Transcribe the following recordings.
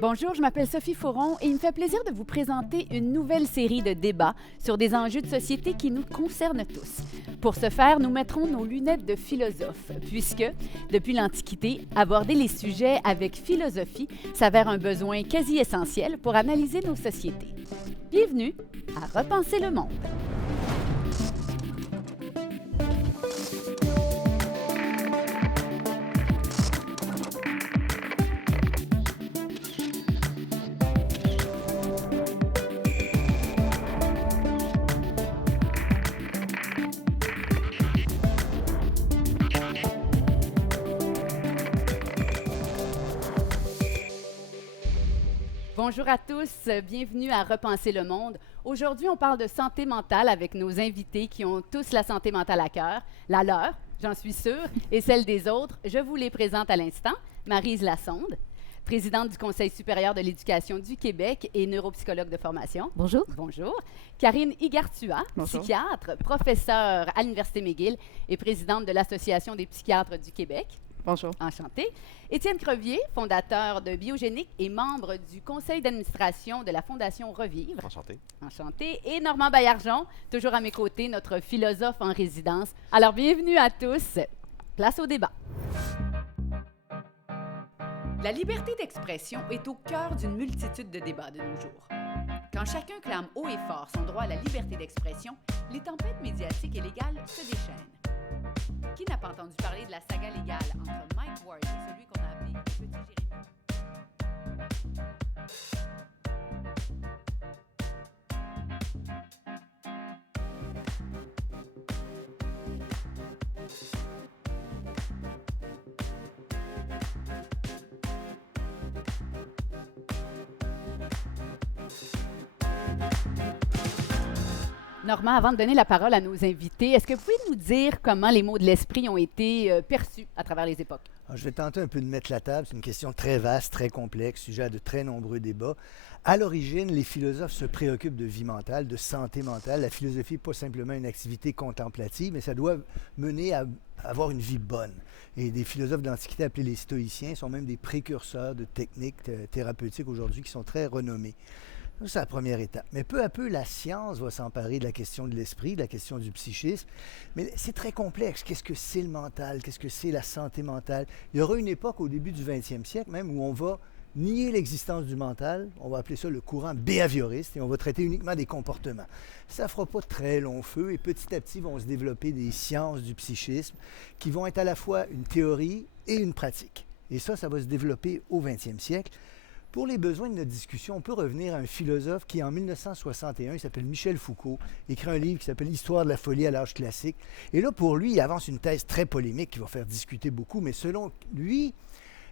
Bonjour, je m'appelle Sophie Fauron et il me fait plaisir de vous présenter une nouvelle série de débats sur des enjeux de société qui nous concernent tous. Pour ce faire, nous mettrons nos lunettes de philosophe, puisque, depuis l'Antiquité, aborder les sujets avec philosophie s'avère un besoin quasi essentiel pour analyser nos sociétés. Bienvenue à Repenser le monde. Bonjour à tous, bienvenue à Repenser le monde. Aujourd'hui, on parle de santé mentale avec nos invités qui ont tous la santé mentale à cœur, la leur, j'en suis sûre, et celle des autres. Je vous les présente à l'instant. Maryse Lassonde, présidente du Conseil supérieur de l'éducation du Québec et neuropsychologue de formation. Bonjour. Bonjour. Karine Igartua, Bonjour. psychiatre, professeure à l'Université McGill et présidente de l'Association des psychiatres du Québec. Bonjour. Enchantée. Étienne Crevier, fondateur de Biogénique et membre du conseil d'administration de la Fondation Revivre. Enchanté. Enchanté. Et Normand Baillargeon, toujours à mes côtés, notre philosophe en résidence. Alors, bienvenue à tous. Place au débat. La liberté d'expression est au cœur d'une multitude de débats de nos jours. Quand chacun clame haut et fort son droit à la liberté d'expression, les tempêtes médiatiques et légales se déchaînent. Qui n'a pas entendu parler de la saga légale entre Mike Ward et celui qu'on a appelé Petit Jérémy? Normand, avant de donner la parole à nos invités, est-ce que vous pouvez nous dire comment les mots de l'esprit ont été perçus à travers les époques? Alors, je vais tenter un peu de mettre la table. C'est une question très vaste, très complexe, sujet à de très nombreux débats. À l'origine, les philosophes se préoccupent de vie mentale, de santé mentale. La philosophie n'est pas simplement une activité contemplative, mais ça doit mener à avoir une vie bonne. Et des philosophes d'Antiquité appelés les stoïciens sont même des précurseurs de techniques thérapeutiques aujourd'hui qui sont très renommés. C'est la première étape. Mais peu à peu, la science va s'emparer de la question de l'esprit, de la question du psychisme. Mais c'est très complexe. Qu'est-ce que c'est le mental? Qu'est-ce que c'est la santé mentale? Il y aura une époque au début du 20e siècle même où on va nier l'existence du mental. On va appeler ça le courant behavioriste et on va traiter uniquement des comportements. Ça ne fera pas très long feu et petit à petit vont se développer des sciences du psychisme qui vont être à la fois une théorie et une pratique. Et ça va se développer au 20e siècle. Pour les besoins de notre discussion, on peut revenir à un philosophe qui, en 1961, il s'appelle Michel Foucault, écrit un livre qui s'appelle « Histoire de la folie à l'âge classique ». Et là, pour lui, il avance une thèse très polémique qui va faire discuter beaucoup, mais selon lui,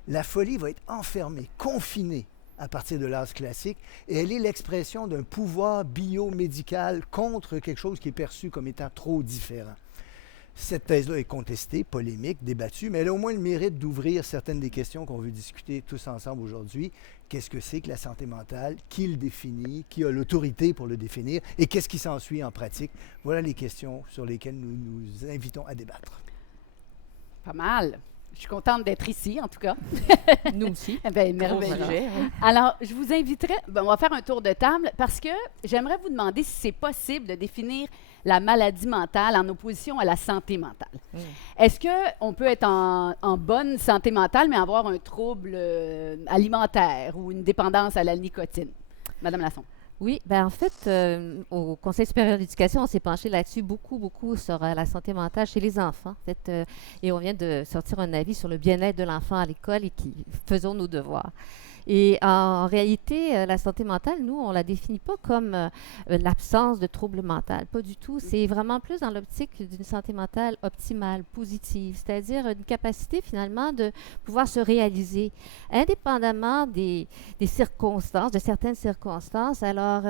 la folie va être enfermée, confinée à partir de l'âge classique, et elle est l'expression d'un pouvoir biomédical contre quelque chose qui est perçu comme étant trop différent. Cette thèse-là est contestée, polémique, débattue, mais elle a au moins le mérite d'ouvrir certaines des questions qu'on veut discuter tous ensemble aujourd'hui. Qu'est-ce que c'est que la santé mentale? Qui le définit? Qui a l'autorité pour le définir? Et qu'est-ce qui s'ensuit en pratique? Voilà les questions sur lesquelles nous nous invitons à débattre. Pas mal. Je suis contente d'être ici, en tout cas. Nous aussi. Bien, merveilleux. Alors, je vous inviterai, on va faire un tour de table parce que j'aimerais vous demander si c'est possible de définir la maladie mentale en opposition à la santé mentale. Est-ce qu'on peut être en bonne santé mentale, mais avoir un trouble alimentaire ou une dépendance à la nicotine? Madame Lassonde. Oui, ben en fait, au Conseil supérieur de l'éducation, on s'est penché là-dessus beaucoup sur la santé mentale chez les enfants. En fait, et on vient de sortir un avis sur le bien-être de l'enfant à l'école et qui faisons nos devoirs. Et en réalité, la santé mentale, nous, on ne la définit pas comme l'absence de troubles mentaux. Pas du tout. C'est vraiment plus dans l'optique d'une santé mentale optimale, positive, c'est-à-dire une capacité finalement de pouvoir se réaliser indépendamment des circonstances, de certaines circonstances. Alors,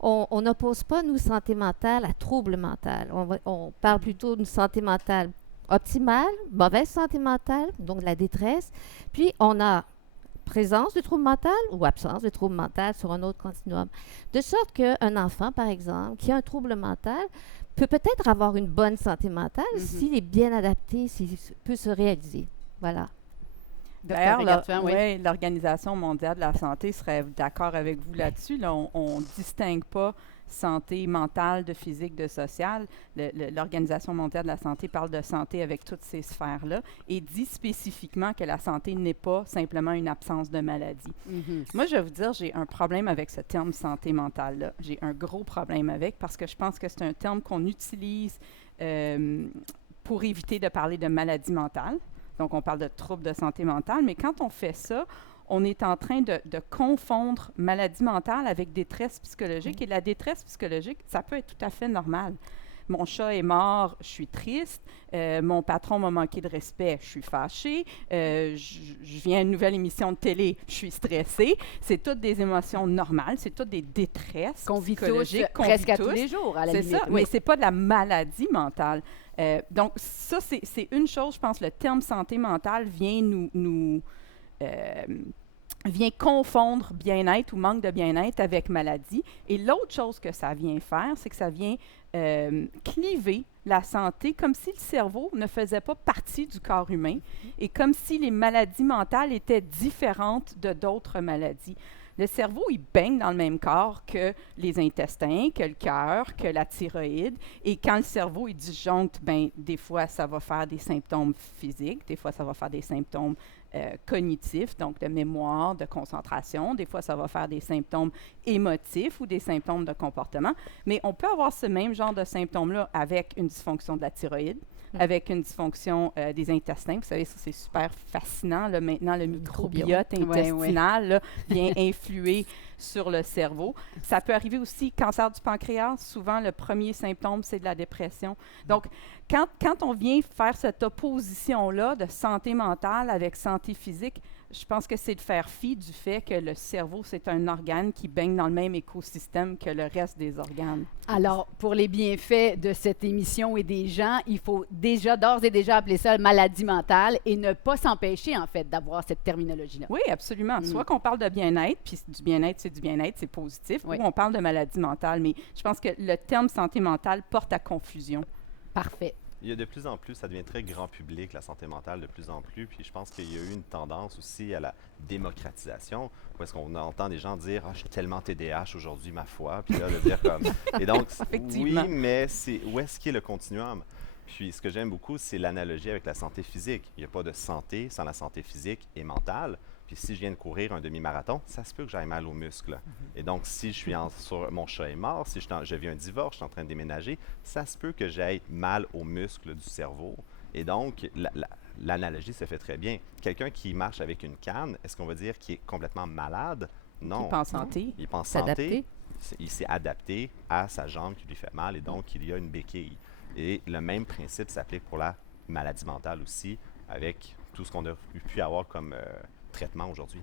on n'oppose pas, nous, santé mentale à trouble mental. On parle plutôt d'une santé mentale optimale, mauvaise santé mentale, donc de la détresse. Puis, on a présence de trouble mental ou absence de trouble mental sur un autre continuum. De sorte qu'un enfant, par exemple, qui a un trouble mental, peut peut-être avoir une bonne santé mentale s'il est bien adapté, s'il peut se réaliser. Voilà. D'ailleurs, Garthuan, oui. ouais, l'Organisation mondiale de la santé serait d'accord avec vous là-dessus. Là, on distingue pas santé mentale, de physique, de sociale. L'Organisation mondiale de la santé parle de santé avec toutes ces sphères-là et dit spécifiquement que la santé n'est pas simplement une absence de maladie. Moi, je vais vous dire, j'ai un problème avec ce terme santé mentale-là. J'ai un gros problème avec parce que je pense que c'est un terme qu'on utilise pour éviter de parler de maladie mentale. Donc, on parle de troubles de santé mentale, mais quand on fait ça, on est en train de confondre maladie mentale avec détresse psychologique. Et la détresse psychologique, ça peut être tout à fait normal. Mon chat est mort, je suis triste. Mon patron m'a manqué de respect, je suis fâchée. Je viens à une nouvelle émission de télé, je suis stressée. C'est toutes des émotions normales, c'est toutes des détresses Qu'on vit tous psychologiques presque à tous les jours, à la C'est limite. ça, mais c'est pas de la maladie mentale. Donc, ça, c'est une chose, je pense, le terme santé mentale vient vient confondre bien-être ou manque de bien-être avec maladie. Et l'autre chose que ça vient faire, c'est que ça vient cliver la santé comme si le cerveau ne faisait pas partie du corps humain et comme si les maladies mentales étaient différentes de d'autres maladies. Le cerveau, il baigne dans le même corps que les intestins, que le cœur, que la thyroïde. Et quand le cerveau, il disjoncte, ben, des fois, ça va faire des symptômes physiques, des fois, ça va faire des symptômes cognitifs, donc de mémoire, de concentration. Des fois, ça va faire des symptômes émotifs ou des symptômes de comportement. Mais on peut avoir ce même genre de symptômes-là avec une dysfonction de la thyroïde, avec une dysfonction des intestins. Vous savez, ça, c'est super fascinant. Là, maintenant, le microbiote intestinal là, vient influer sur le cerveau. Ça peut arriver aussi, cancer du pancréas, souvent, le premier symptôme, c'est de la dépression. Donc, quand on vient faire cette opposition-là de santé mentale avec santé physique, je pense que c'est de faire fi du fait que le cerveau, c'est un organe qui baigne dans le même écosystème que le reste des organes. Alors, pour les bienfaits de cette émission et des gens, il faut déjà, d'ores et déjà, appeler ça maladie mentale et ne pas s'empêcher, en fait, d'avoir cette terminologie-là. Oui, absolument. Soit qu'on parle de bien-être, puis du bien-être, c'est positif, ou on parle de maladie mentale. Mais je pense que le terme santé mentale porte à confusion. Parfait. Il y a de plus en plus, ça devient très grand public, la santé mentale, de plus en plus. Puis je pense qu'il y a eu une tendance aussi à la démocratisation, où est-ce qu'on entend des gens dire « Ah, je suis tellement TDAH aujourd'hui, ma foi », puis là, de dire comme... Et donc, oui, mais où est-ce qu'il y a le continuum? Puis ce que j'aime beaucoup, c'est l'analogie avec la santé physique. Il n'y a pas de santé sans la santé physique et mentale. Puis si je viens de courir un demi-marathon, ça se peut que j'aille mal aux muscles. Et donc, si je suis mon chat est mort, si je vis un divorce, je suis en train de déménager, ça se peut que j'aille mal aux muscles du cerveau. Et donc, l'analogie se fait très bien. Quelqu'un qui marche avec une canne, est-ce qu'on va dire qu'il est complètement malade? Non. Il n'est pas en santé. Il n'est pas en santé. Il s'est adapté à sa jambe qui lui fait mal et donc il y a une béquille. Et le même principe s'applique pour la maladie mentale aussi, avec tout ce qu'on a pu avoir comme traitement aujourd'hui.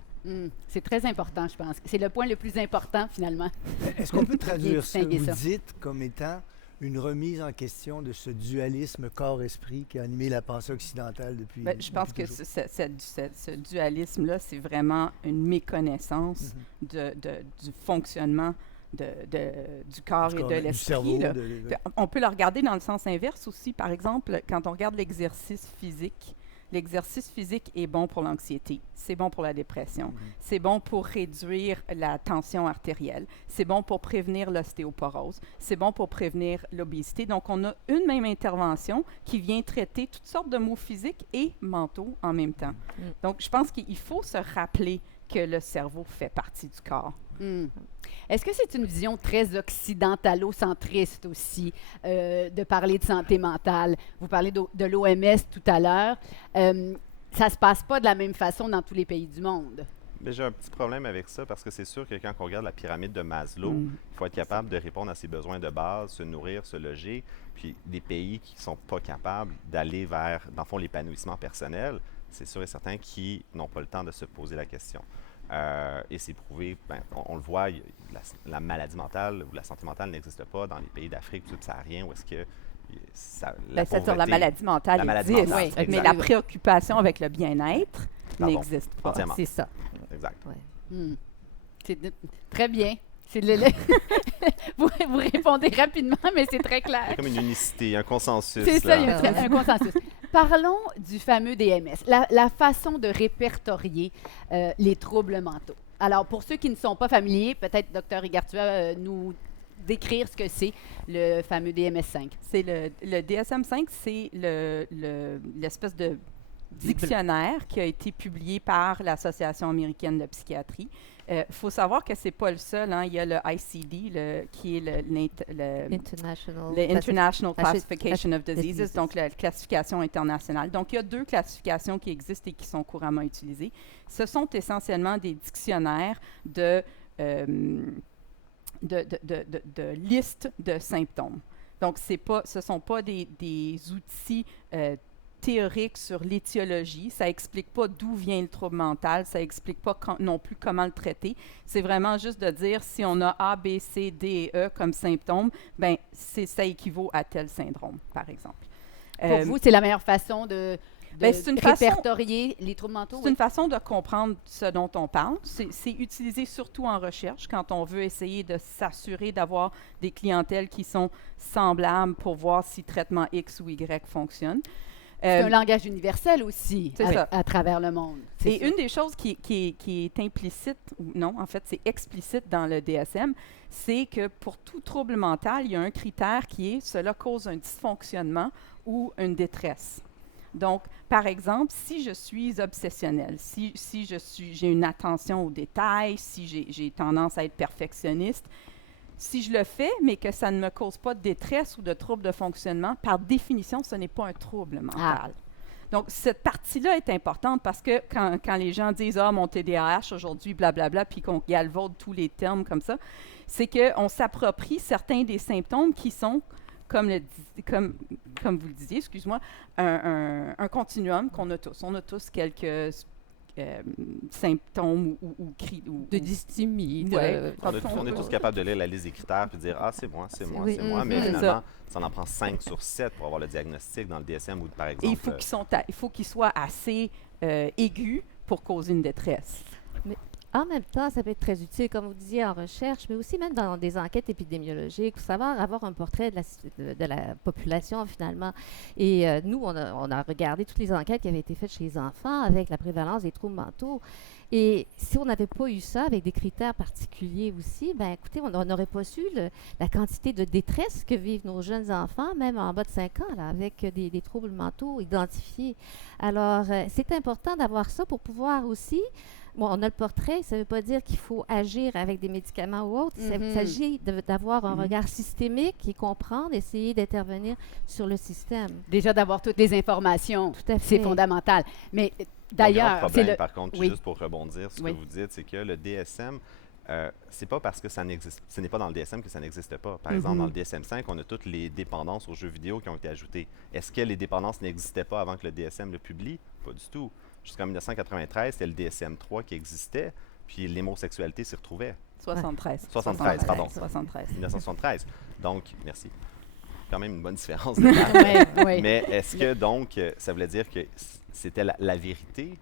C'est très important, je pense. C'est le point le plus important, finalement. Est-ce qu'on peut traduire ce que distinguer vous ça. dites comme étant une remise en question de ce dualisme corps-esprit qui a animé la pensée occidentale depuis Ben, je pense que toujours? ce dualisme-là, c'est vraiment une méconnaissance du fonctionnement du corps et de du l'esprit. cerveau, Là. On peut le regarder dans le sens inverse aussi. Par exemple, quand on regarde l'exercice physique est bon pour l'anxiété, c'est bon pour la dépression, c'est bon pour réduire la tension artérielle, c'est bon pour prévenir l'ostéoporose, c'est bon pour prévenir l'obésité. Donc, on a une même intervention qui vient traiter toutes sortes de maux physiques et mentaux en même temps. Donc, je pense qu'il faut se rappeler que le cerveau fait partie du corps. Est-ce que c'est une vision très occidentalo-centriste aussi de parler de santé mentale? Vous parlez de l'OMS tout à l'heure. Ça ne se passe pas de la même façon dans tous les pays du monde. Mais j'ai un petit problème avec ça parce que c'est sûr que quand on regarde la pyramide de Maslow, il faut être capable de répondre à ses besoins de base, se nourrir, se loger. Puis des pays qui ne sont pas capables d'aller vers, dans le fond, l'épanouissement personnel, c'est sûr et certain qu'ils n'ont pas le temps de se poser la question. Et c'est prouvé, on le voit, la maladie mentale ou la santé mentale n'existe pas dans les pays d'Afrique subsaharienne où est-ce que la maladie mentale existe, mais la préoccupation avec le bien-être n'existe pas. Entièrement. C'est ça. Exact. C'est très bien. Vous répondez rapidement, mais c'est très clair. C'est comme une unicité, un consensus. C'est ça, il y a un consensus. parlons du fameux DMS, la façon de répertorier les troubles mentaux. Alors, pour ceux qui ne sont pas familiers, peut-être Dr. Igartua nous décrire ce que c'est le fameux DMS-5. C'est le DSM-5, c'est l'espèce de dictionnaire qui a été publié par l'Association américaine de psychiatrie. Il faut savoir que ce n'est pas le seul. Hein. Il y a le ICD, qui est l'International Classification of Diseases, donc la classification internationale. Donc, il y a 2 classifications qui existent et qui sont couramment utilisées. Ce sont essentiellement des dictionnaires de listes de symptômes. Donc, ce ne sont pas des outils théoriques sur l'étiologie. Ça n'explique pas d'où vient le trouble mental. Ça n'explique pas non plus comment le traiter. C'est vraiment juste de dire si on a A, B, C, D et E comme symptômes, ben ça équivaut à tel syndrome, par exemple. Pour vous, c'est la meilleure façon de répertorier les troubles mentaux? C'est une façon de comprendre ce dont on parle. C'est utilisé surtout en recherche quand on veut essayer de s'assurer d'avoir des clientèles qui sont semblables pour voir si traitement X ou Y fonctionne. C'est un langage universel aussi à travers le monde. Et une des choses qui est implicite, ou non, en fait, c'est explicite dans le DSM, c'est que pour tout trouble mental, il y a un critère qui est cela cause un dysfonctionnement ou une détresse. Donc, par exemple, si je suis obsessionnelle, si j'ai une attention aux détails, si j'ai tendance à être perfectionniste, si je le fais, mais que ça ne me cause pas de détresse ou de trouble de fonctionnement, par définition, ce n'est pas un trouble mental. Donc, cette partie-là est importante parce que quand les gens disent « Ah, mon TDAH aujourd'hui, blablabla », puis qu'on galvaude tous les termes comme ça, c'est qu'on s'approprie certains des symptômes qui sont, comme vous le disiez, excuse-moi, un continuum qu'on a tous. On a tous quelques symptômes ou cris. De dysthymie. On est tous capables de lire la liste des critères et de dire « Ah, c'est moi, mais finalement, ça en prend 5 sur 7 pour avoir le diagnostic dans le DSM ou par exemple... Et il faut qu'ils soient assez aigus pour causer une détresse. Mais en même temps, ça peut être très utile, comme vous disiez, en recherche, mais aussi même dans des enquêtes épidémiologiques, pour savoir avoir un portrait de la population, finalement. Et nous, on a regardé toutes les enquêtes qui avaient été faites chez les enfants avec la prévalence des troubles mentaux. Et si on n'avait pas eu ça avec des critères particuliers aussi, ben écoutez, on n'aurait pas su la quantité de détresse que vivent nos jeunes enfants, même en bas de 5 ans, là, avec des troubles mentaux identifiés. Alors, c'est important d'avoir ça pour pouvoir aussi... Bon, on a le portrait, ça ne veut pas dire qu'il faut agir avec des médicaments ou autres. Il s'agit d'avoir un regard systémique et comprendre, essayer d'intervenir sur le système. Déjà d'avoir toutes les informations, c'est fondamental. Mais d'ailleurs, c'est le problème, par contre, juste pour rebondir sur ce que vous dites, c'est que le DSM, c'est pas parce que ce n'est pas dans le DSM que ça n'existe pas. Par exemple, dans le DSM-5, on a toutes les dépendances aux jeux vidéo qui ont été ajoutées. Est-ce que les dépendances n'existaient pas avant que le DSM le publie? Pas du tout. Jusqu'en 1993, c'était le DSM-3 qui existait, puis l'homosexualité s'y retrouvait. 73. 73, pardon. 73. 1973. Donc, merci. Quand même une bonne différence. Oui. Mais est-ce que, donc, ça voulait dire que c'était la vérité?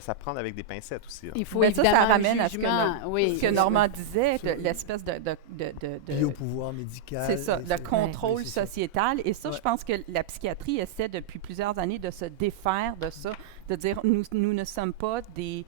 Ça prend avec des pincettes aussi. Là. Il faut évidemment ça ramène à ce que Normand disait, l'espèce de biopouvoir médical. C'est ça, le contrôle sociétal. Et ça, je pense que la psychiatrie essaie depuis plusieurs années de se défaire de ça, de dire nous ne sommes pas des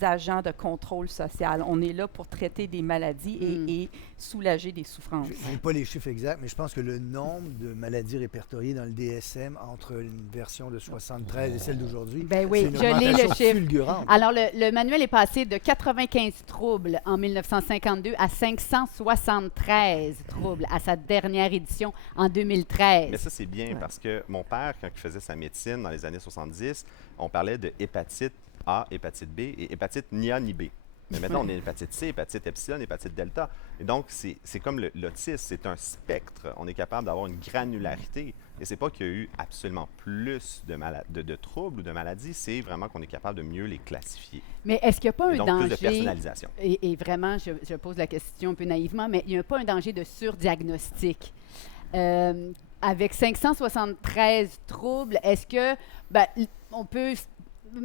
agents de contrôle social. On est là pour traiter des maladies et soulager des souffrances. Je n'ai pas les chiffres exacts, mais je pense que le nombre de maladies répertoriées dans le DSM entre une version de 73 et celle d'aujourd'hui, c'est une augmentation fulgurante. Alors, le manuel est passé de 95 troubles en 1952 à 573 troubles à sa dernière édition en 2013. Mais ça, c'est bien parce que mon père, quand il faisait sa médecine dans les années 70, on parlait de hépatite A, hépatite B et hépatite ni A ni B. Mais maintenant, on est hépatite C, hépatite epsilon, hépatite delta. Et donc, c'est comme l'autisme, c'est un spectre. On est capable d'avoir une granularité. Et c'est pas qu'il y a eu absolument plus de troubles ou de maladies, c'est vraiment qu'on est capable de mieux les classifier. Mais est-ce qu'il n'y a pas un danger... plus de personnalisation. Et vraiment, je pose la question un peu naïvement, mais il n'y a pas un danger de surdiagnostic? Avec 573 troubles, est-ce que on peut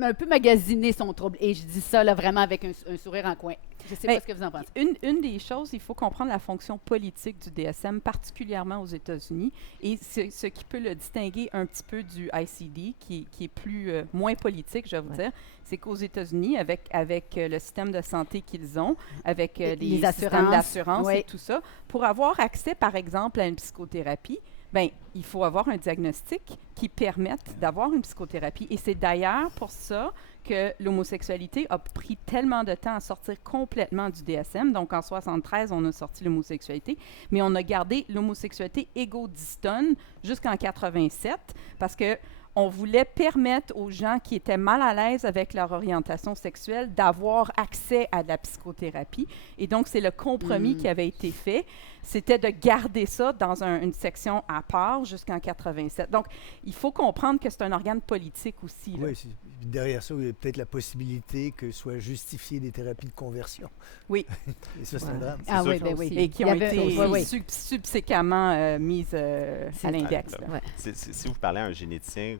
un peu magasiner son trouble. Et je dis ça là, vraiment avec un sourire en coin. Je sais pas Ben, ce que vous en pensez. Une des choses, il faut comprendre la fonction politique du DSM, particulièrement aux États-Unis, et ce qui peut le distinguer un petit peu du ICD, qui est moins politique, je vais vous dire, c'est qu'aux États-Unis, avec le système de santé qu'ils ont, avec les systèmes d'assurance et tout ça, pour avoir accès, par exemple, à une psychothérapie, ben, il faut avoir un diagnostic qui permette d'avoir une psychothérapie. Et c'est d'ailleurs pour ça que l'homosexualité a pris tellement de temps à sortir complètement du DSM. Donc, en 1973, on a sorti l'homosexualité, mais on a gardé l'homosexualité égodystone jusqu'en 1987 parce que on voulait permettre aux gens qui étaient mal à l'aise avec leur orientation sexuelle d'avoir accès à de la psychothérapie. Et donc, c'est le compromis qui avait été fait. C'était de garder ça dans une section à part jusqu'en 1987. Donc, il faut comprendre que c'est un organe politique aussi. Là. Oui, derrière ça, il y a peut-être la possibilité que soient justifiées des thérapies de conversion. Oui. Et ça, c'est un drame. Ah oui, sûr ben aussi. oui. Et qui Il y ont avait- été oui, oui. subséquemment mises à l'index. là. Ouais. Si vous parlez à un généticien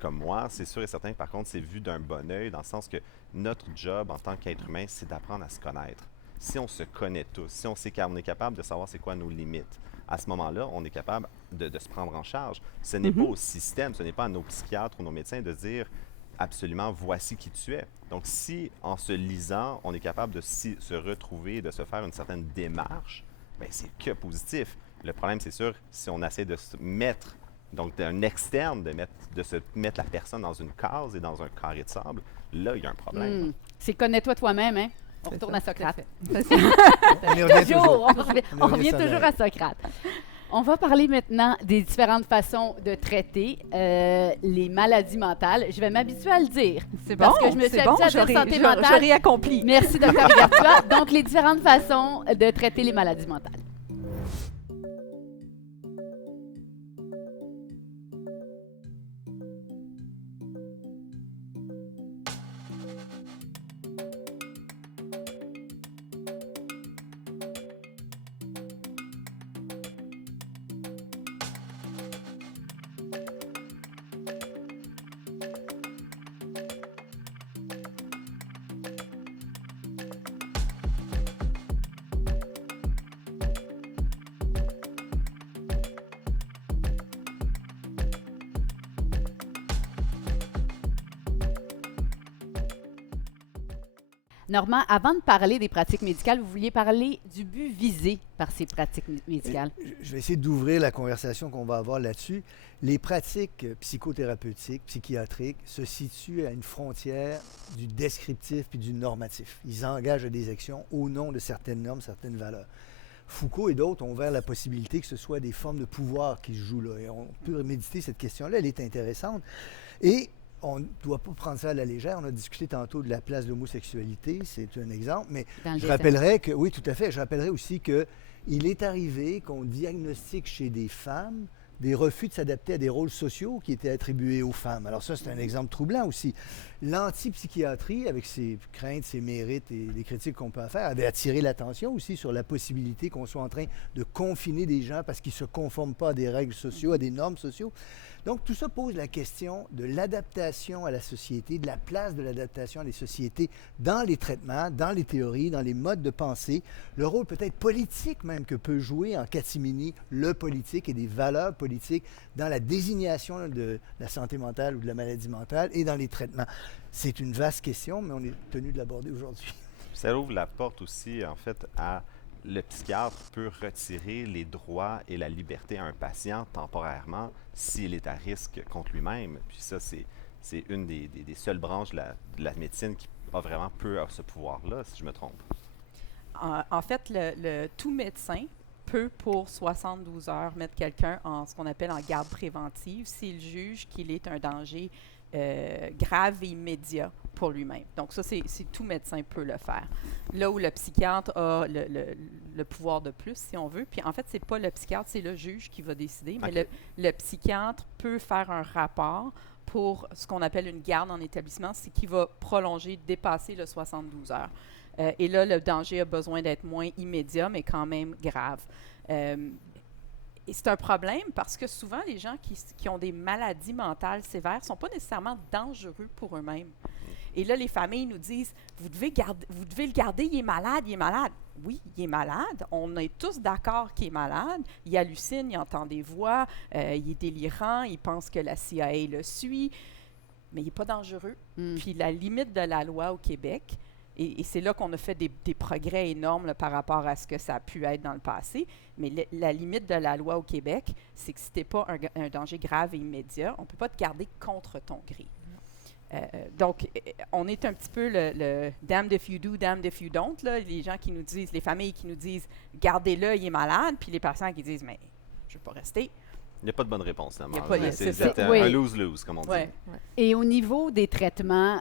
comme moi, c'est sûr et certain que par contre, c'est vu d'un bon œil, dans le sens que notre job en tant qu'être humain, c'est d'apprendre à se connaître. Si on se connaît tous, si on est capable de savoir c'est quoi nos limites, à ce moment-là, on est capable de se prendre en charge. Ce n'est pas au système, ce n'est pas à nos psychiatres ou nos médecins de dire absolument voici qui tu es. Donc, si en se lisant, on est capable de se retrouver, de se faire une certaine démarche, bien, c'est que positif. Le problème, c'est sûr, si on essaie de se mettre, donc d'un externe, de se mettre la personne dans une case et dans un carré de sable, là, il y a un problème. C'est connais-toi toi-même, hein? On C'est retourne ça, à Socrate. On y revient toujours. Toujours, on revient sans toujours arrêt. à Socrate. On va parler maintenant des différentes façons de traiter les maladies mentales. Je vais m'habituer à le dire. C'est Parce bon, que je me suis c'est bon, habituée à dire santé je mentale. réaccomplis. Merci, Dr. Rigartua. Donc, les différentes façons de traiter les maladies mentales. Normand, avant de parler des pratiques médicales, vous vouliez parler du but visé par ces pratiques médicales. Je vais essayer d'ouvrir la conversation qu'on va avoir là-dessus. Les pratiques psychothérapeutiques, psychiatriques, se situent à une frontière du descriptif puis du normatif. Ils engagent des actions au nom de certaines normes, certaines valeurs. Foucault et d'autres ont ouvert la possibilité que ce soit des formes de pouvoir qui se jouent là. Et on peut méditer cette question-là, elle est intéressante. Et on ne doit pas prendre ça à la légère. On a discuté tantôt de la place de l'homosexualité, c'est un exemple, mais Dans le je dessin. rappellerais que, oui, tout à fait, je rappellerais aussi qu'il est arrivé qu'on diagnostique chez des femmes des refus de s'adapter à des rôles sociaux qui étaient attribués aux femmes. Alors ça, c'est un exemple troublant aussi. L'antipsychiatrie, avec ses craintes, ses mérites et les critiques qu'on peut en faire, avait attiré l'attention aussi sur la possibilité qu'on soit en train de confiner des gens parce qu'ils ne se conforment pas à des règles sociales, à des normes sociales. Donc, tout ça pose la question de l'adaptation à la société, de la place de l'adaptation à les sociétés dans les traitements, dans les théories, dans les modes de pensée, le rôle peut-être politique même que peut jouer en catimini le politique et des valeurs politiques dans la désignation de la santé mentale ou de la maladie mentale et dans les traitements. C'est une vaste question, mais on est tenu de l'aborder aujourd'hui. Ça ouvre la porte aussi, en fait, à le psychiatre peut retirer les droits et la liberté à un patient temporairement s'il est à risque contre lui-même. Puis ça, c'est une des seules branches de la médecine qui a vraiment peu ce pouvoir-là, si je me trompe. En fait, tout médecin peut, pour 72 heures, mettre quelqu'un en ce qu'on appelle en garde préventive s'il juge qu'il est un danger grave et immédiat pour lui-même. Donc ça, c'est tout médecin peut le faire. Là où le psychiatre a le pouvoir de plus, si on veut. Puis en fait, c'est pas le psychiatre, c'est le juge qui va décider. Mais Okay. le psychiatre peut faire un rapport pour ce qu'on appelle une garde en établissement, c'est qui va prolonger, dépasser le 72 heures. Et là, le danger a besoin d'être moins immédiat, mais quand même grave. Et c'est un problème parce que souvent, les gens qui ont des maladies mentales sévères ne sont pas nécessairement dangereux pour eux-mêmes. Et là, les familles nous disent, vous devez le garder, il est malade, il est malade. Oui, il est malade. On est tous d'accord qu'il est malade. Il hallucine, il entend des voix, il est délirant, il pense que la CIA le suit, mais il n'est pas dangereux. Puis la limite de la loi au Québec, et c'est là qu'on a fait des progrès énormes là, par rapport à ce que ça a pu être dans le passé, mais la limite de la loi au Québec, c'est que si tu n'es pas un danger grave et immédiat, on ne peut pas te garder contre ton gré. Donc, on est un petit peu le damned if you do, damned if you don't. Là. Les gens qui nous disent, les familles qui nous disent, gardez-le, il est malade, puis les patients qui disent, mais je ne veux pas rester. Il n'y a pas de bonne réponse, Il y a pas- là. c'est C'est ça. Oui. un lose-lose, comme on dit. Ouais. Et au niveau des traitements,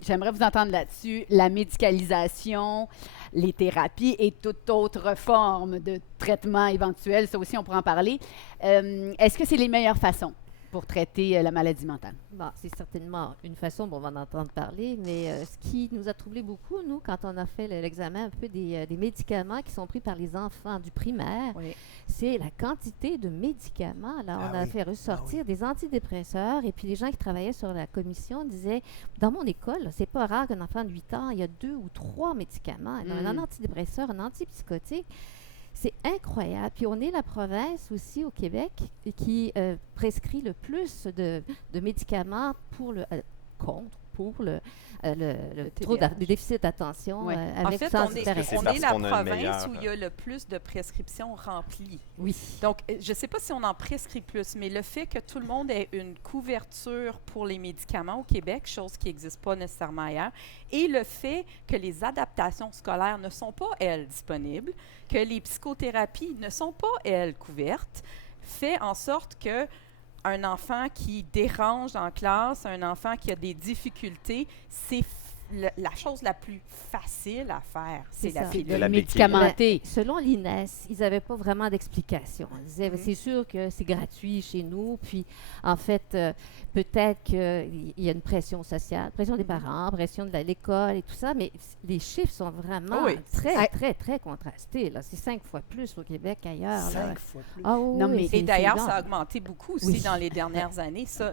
j'aimerais vous entendre là-dessus. La médicalisation, les thérapies et toute autre forme de traitement éventuel, ça aussi, on pourra en parler. Est-ce que c'est les meilleures façons pour traiter la maladie mentale? Bon, c'est certainement une façon, bon, on va en entendre parler, mais ce qui nous a troublé beaucoup, nous, quand on a fait l'examen un peu des médicaments qui sont pris par les enfants du primaire, Oui. c'est la quantité de médicaments. Là, on a fait ressortir des antidépresseurs et puis les gens qui travaillaient sur la commission disaient, dans mon école, c'est pas rare qu'un enfant de 8 ans, il y a 2 ou 3 médicaments, un antidépresseur, un antipsychotique. C'est incroyable. Puis on est la province aussi au Québec qui prescrit le plus de médicaments pour le TDAH. déficit d'attention Ouais. En avec fait, sans on est parce la qu'on a une province meilleure- où il y a le plus de prescriptions remplies. Oui. Donc, je ne sais pas si on en prescrit plus, mais le fait que tout le monde ait une couverture pour les médicaments au Québec, chose qui n'existe pas nécessairement ailleurs, et le fait que les adaptations scolaires ne sont pas, elles, disponibles, que les psychothérapies ne sont pas, elles, couvertes, fait en sorte que un enfant qui dérange en classe, un enfant qui a des difficultés, c'est la chose la plus facile à faire, c'est C'est la ça. pilule. la béquille. Médicamenté. Selon l'INES, ils n'avaient pas vraiment d'explication. Ils disaient, Mhm. c'est sûr que c'est gratuit chez nous, puis en fait, peut-être qu'il y a une pression sociale, pression des parents, pression de l'école et tout ça, mais les chiffres sont vraiment Oui. très contrastés. Là. C'est 5 fois plus au Québec qu'ailleurs. là. 5 fois plus. Ah oui, Non, mais- oui, c'est Et d'ailleurs, énorme. ça a augmenté beaucoup aussi Oui. dans les dernières années. Ça,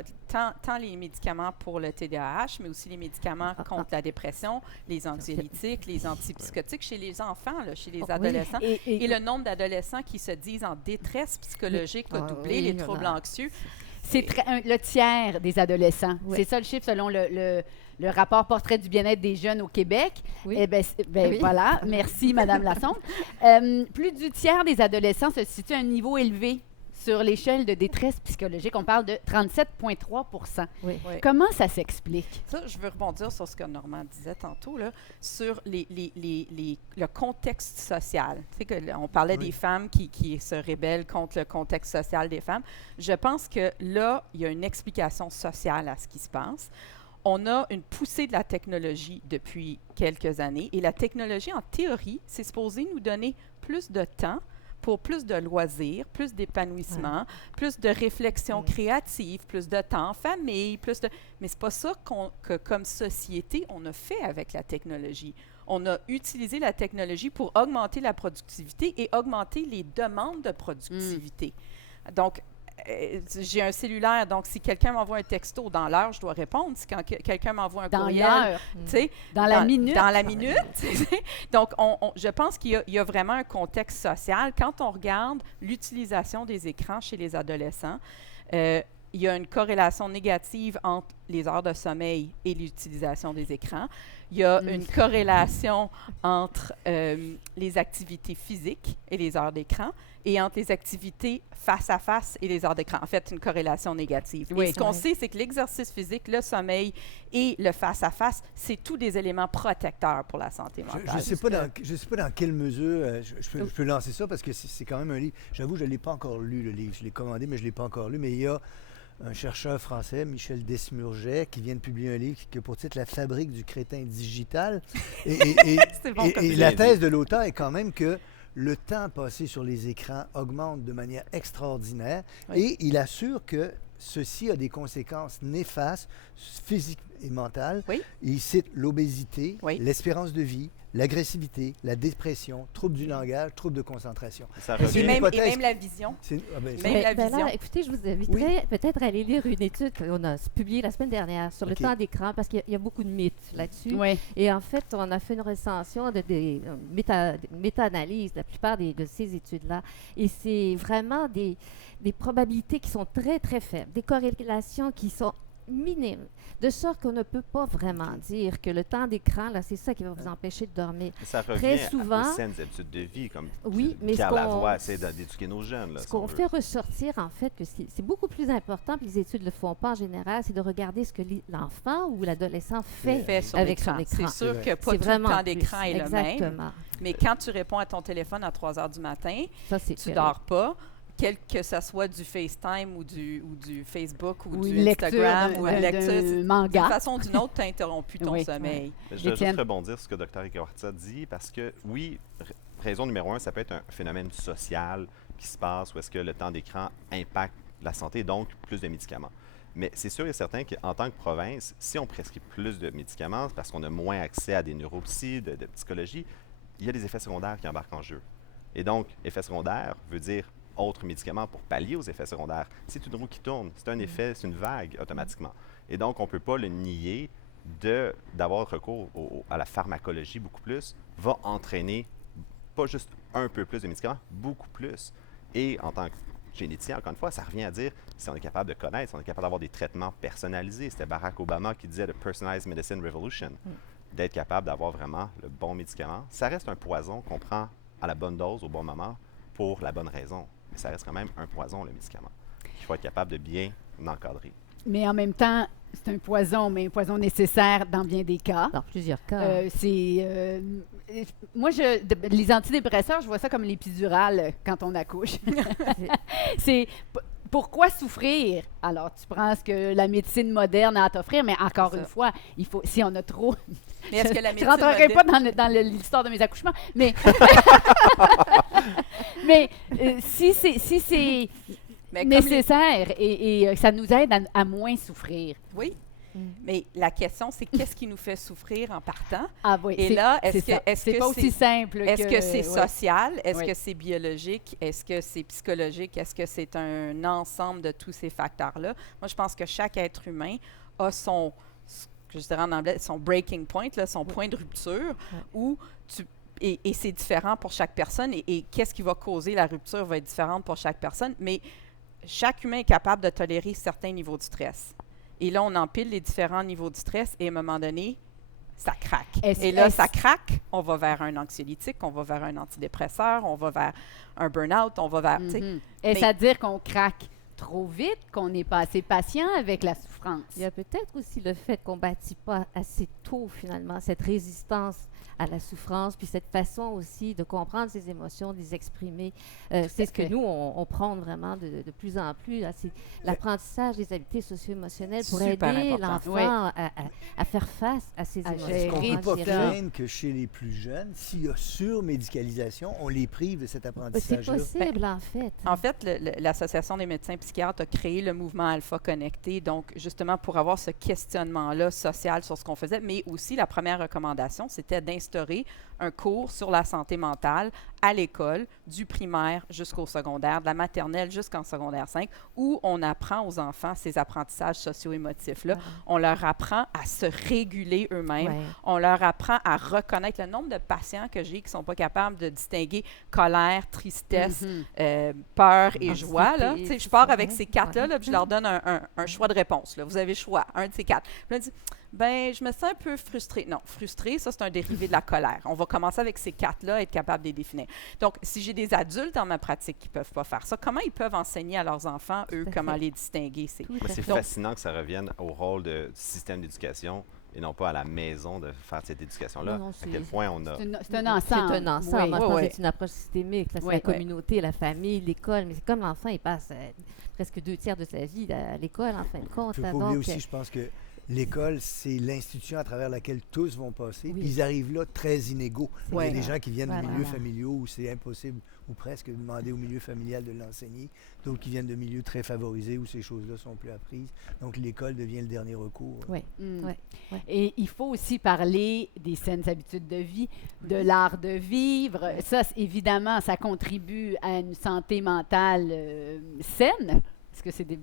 tant les médicaments pour le TDAH, mais aussi les médicaments contre la dépression, les anxiolytiques, les antipsychotiques chez les enfants, là, chez les Oui. adolescents. Et Et le nombre d'adolescents qui se disent en détresse psychologique a Ah doublé, oui, les il y en troubles a. anxieux. c'est le tiers des adolescents. Oui. C'est ça le chiffre selon le rapport portrait du bien-être des jeunes au Québec. Oui. Eh bien, Oui. voilà. Merci, Madame Lassonde. Plus du tiers des adolescents se situent à un niveau élevé sur l'échelle de détresse psychologique. On parle de 37,3 Oui. Oui. Comment ça s'explique? Ça, je veux rebondir sur ce que Normand disait tantôt, là, sur le contexte social. Tu sais, on parlait Oui. des femmes qui se rébellent contre le contexte social des femmes. Je pense que là, il y a une explication sociale à ce qui se passe. On a une poussée de la technologie depuis quelques années et la technologie, en théorie, c'est supposé nous donner plus de temps pour plus de loisirs, plus d'épanouissement, plus de réflexion créative, plus de temps en famille, mais c'est pas ça que comme société, on a fait avec la technologie. On a utilisé la technologie pour augmenter la productivité et augmenter les demandes de productivité. Donc, j'ai un cellulaire, donc si quelqu'un m'envoie un texto dans l'heure, je dois répondre. Si quelqu'un m'envoie un Dans courriel, l'heure, tu sais, dans la minute. Dans la minute. Donc, je pense qu'il y a vraiment un contexte social. Quand on regarde l'utilisation des écrans chez les adolescents, il y a une corrélation négative entre les heures de sommeil et l'utilisation des écrans. Il y a une corrélation entre les activités physiques et les heures d'écran et entre les activités face à face et les heures d'écran. En fait, une corrélation négative. Oui. Et ce qu'on sait, c'est que l'exercice physique, le sommeil et le face à face, c'est tous des éléments protecteurs pour la santé mentale. Je ne sais pas dans quelle mesure je peux lancer ça parce que c'est quand même un livre. J'avoue, je ne l'ai pas encore lu, le livre. Je l'ai commandé, mais je ne l'ai pas encore lu. Mais il y a un chercheur français, Michel Desmurget, qui vient de publier un livre qui a pour titre « La fabrique du crétin digital ». C'est bon comme Et la thèse de l'auteur est quand même que le temps passé sur les écrans augmente de manière extraordinaire et il assure que ceci a des conséquences néfastes physiques et mentales. Oui. Il cite l'obésité, Oui. l'espérance de vie, l'agressivité, la dépression, troubles du langage, troubles de concentration. Ça Mais revient- c'est Et une même, hypothèse- et même la vision. C'est- ah ben, Même la Ben vision. là, écoutez, je vous inviterais peut-être à aller lire une étude qu'on a publiée la semaine dernière sur le OK. temps d'écran, parce qu'il y a beaucoup de mythes là-dessus. Oui. Et en fait, on a fait une recension des méta-analyses, la plupart de ces études-là. Et c'est vraiment des probabilités qui sont très, très faibles, des corrélations qui sont minimes, de sorte qu'on ne peut pas vraiment dire que le temps d'écran, là, c'est ça qui va vous empêcher de dormir. Ça revient Très souvent- aux saines habitudes de vie, comme Oui, mais Pierre ce qu'on- Lavoie essaie d'éduquer nos jeunes. Là, Ce si on qu'on veut. fait ressortir, en fait, que c'est beaucoup plus important, puis les études ne le font pas en général, c'est de regarder ce que l'enfant ou l'adolescent fait. Fait sur avec l'écran. son écran. C'est C'est sûr vrai. que pas C'est tout le vraiment temps plus. d'écran est le même. Exactement. Mais quand tu réponds à ton téléphone à 3 heures du matin, Ça, c'est tu correct. dors pas, quel que ce soit du FaceTime ou du Facebook ou Ou du une lecture Instagram d'un- ou une lecture. d'un D'une manga. façon ou d'une autre, tu as interrompu ton Oui. sommeil. Je vais Étienne. juste rebondir sur ce que Dr. Ikawartsa dit, parce que oui, raison numéro un, ça peut être un phénomène social qui se passe où est-ce que le temps d'écran impacte la santé, donc plus de médicaments. Mais c'est sûr et certain qu'en tant que province, si on prescrit plus de médicaments, parce qu'on a moins accès à des neuropsies, de psychologie, il y a des effets secondaires qui embarquent en jeu. Et donc, effet secondaire veut dire autres médicaments pour pallier aux effets secondaires. C'est une roue qui tourne, c'est un effet, c'est une vague automatiquement. Et donc, on ne peut pas le nier d'avoir recours à la pharmacologie beaucoup plus, va entraîner pas juste un peu plus de médicaments, beaucoup plus. Et en tant que généticien, encore une fois, ça revient à dire si on est capable de connaître, si on est capable d'avoir des traitements personnalisés. C'était Barack Obama qui disait « The Personalized Medicine Revolution », d'être capable d'avoir vraiment le bon médicament. Ça reste un poison qu'on prend à la bonne dose, au bon moment, pour la bonne raison. Mais ça reste quand même un poison, le médicament. Il faut être capable de bien l'encadrer. Mais en même temps, c'est un poison, mais un poison nécessaire dans bien des cas. Dans plusieurs cas. Moi, les antidépresseurs, je vois ça comme l'épidurale quand on accouche. C'est pourquoi souffrir? Alors, tu prends ce que la médecine moderne a à t'offrir, mais encore C'est ça. une fois, il faut, si on a trop... Mais est-ce que la je médecine rentrerai pas moderne- dans l'histoire de mes accouchements, mais, mais si c'est Mais comme les- nécessaire et ça nous aide à moins souffrir. Oui. Mm. Mais la question, c'est qu'est-ce qui nous fait souffrir en partant? Ah oui, Et c'est- là, c'est est-ce ça. que est-ce C'est que pas aussi simple Est-ce que c'est ouais. social? Est-ce Oui. que c'est biologique? Est-ce que c'est psychologique? Est-ce que c'est un ensemble de tous ces facteurs-là? Moi, je pense que chaque être humain a son, ce que je dirais en anglais, son breaking point, là, son point de rupture, où et c'est différent pour chaque personne. Et qu'est-ce qui va causer la rupture va être différente pour chaque personne. Mais chaque humain est capable de tolérer certains niveaux de stress. Et là, on empile les différents niveaux de stress et à un moment donné, ça craque. Et là, ça craque, on va vers un anxiolytique, on va vers un antidépresseur, on va vers un burn-out, on va vers... tu sais. Mhm. Est-ce à dire qu'on craque trop vite, qu'on n'est pas assez patient avec la souffrance? Il y a peut-être aussi le fait qu'on ne bâtit pas assez tôt, finalement, cette résistance à la souffrance, puis cette façon aussi de comprendre ses émotions, de les exprimer. C'est ce que fait. nous, on prône vraiment de plus en plus. C'est l'apprentissage des habiletés socio-émotionnelles pour Super aider important. l'enfant à faire face à ses À émotions. gérer. Est-ce qu'on ne peut pas à gérer. craindre que chez les plus jeunes, s'il y a surmédicalisation, on les prive de cet C'est apprentissage-là? possible, en fait. En fait, l'Association des médecins psychiatres a créé le mouvement Alpha Connecté, donc justement pour avoir ce questionnement-là social sur ce qu'on faisait, mais aussi la première recommandation, c'était d'instaurer un cours sur la santé mentale à l'école, du primaire jusqu'au secondaire, de la maternelle jusqu'en secondaire 5, où on apprend aux enfants ces apprentissages socio-émotifs-là. On leur apprend à se réguler eux-mêmes. Ouais. On leur apprend à reconnaître le nombre de patients que j'ai qui ne sont pas capables de distinguer colère, tristesse, Mhm. peur et Anxiété, joie. Là. Tu sais, tout je pars ça, avec ouais. ces quatre-là, là, Ouais. puis je leur donne un choix de réponse. Là. Vous avez le choix, un de ces quatre. Puis là, on dit, ben, je me sens un peu frustrée. Non, frustrée, ça, c'est un dérivé de la colère. On va commencer avec ces quatre-là, être capable de les définir. Donc, si j'ai des adultes dans ma pratique qui ne peuvent pas faire ça, comment ils peuvent enseigner à leurs enfants, eux, Tout à comment fait. les distinguer? Tout Mais à c'est fait. Donc- fascinant que ça revienne au rôle du système d'éducation et non pas à la maison de faire cette éducation-là. Non, non, À c'est- quel point on a... C'est un ensemble. C'est un ensemble. Oui. Moi, je Oui, pense oui. que c'est une approche systémique. Là, c'est Oui, la oui. communauté, la famille, l'école. Mais c'est comme l'enfant, il passe presque 2 tiers de sa vie à l'école, en fin de compte. Il ne là. faut pas oublier Donc, aussi, je pense que l'école, c'est l'institution à travers laquelle tous vont passer. Oui. Puis ils arrivent là très inégaux. Il y Ouais. a des gens qui viennent de Voilà. milieux familiaux où c'est impossible ou presque de demander au milieu familial de l'enseigner. D'autres qui viennent de milieux très favorisés où ces choses-là sont plus apprises. Donc l'école devient le dernier recours. Oui. Mm. Ouais, ouais. Et il faut aussi parler des saines habitudes de vie, de l'art de vivre. Ça, évidemment, ça contribue à une santé mentale saine. Est-ce que c'est un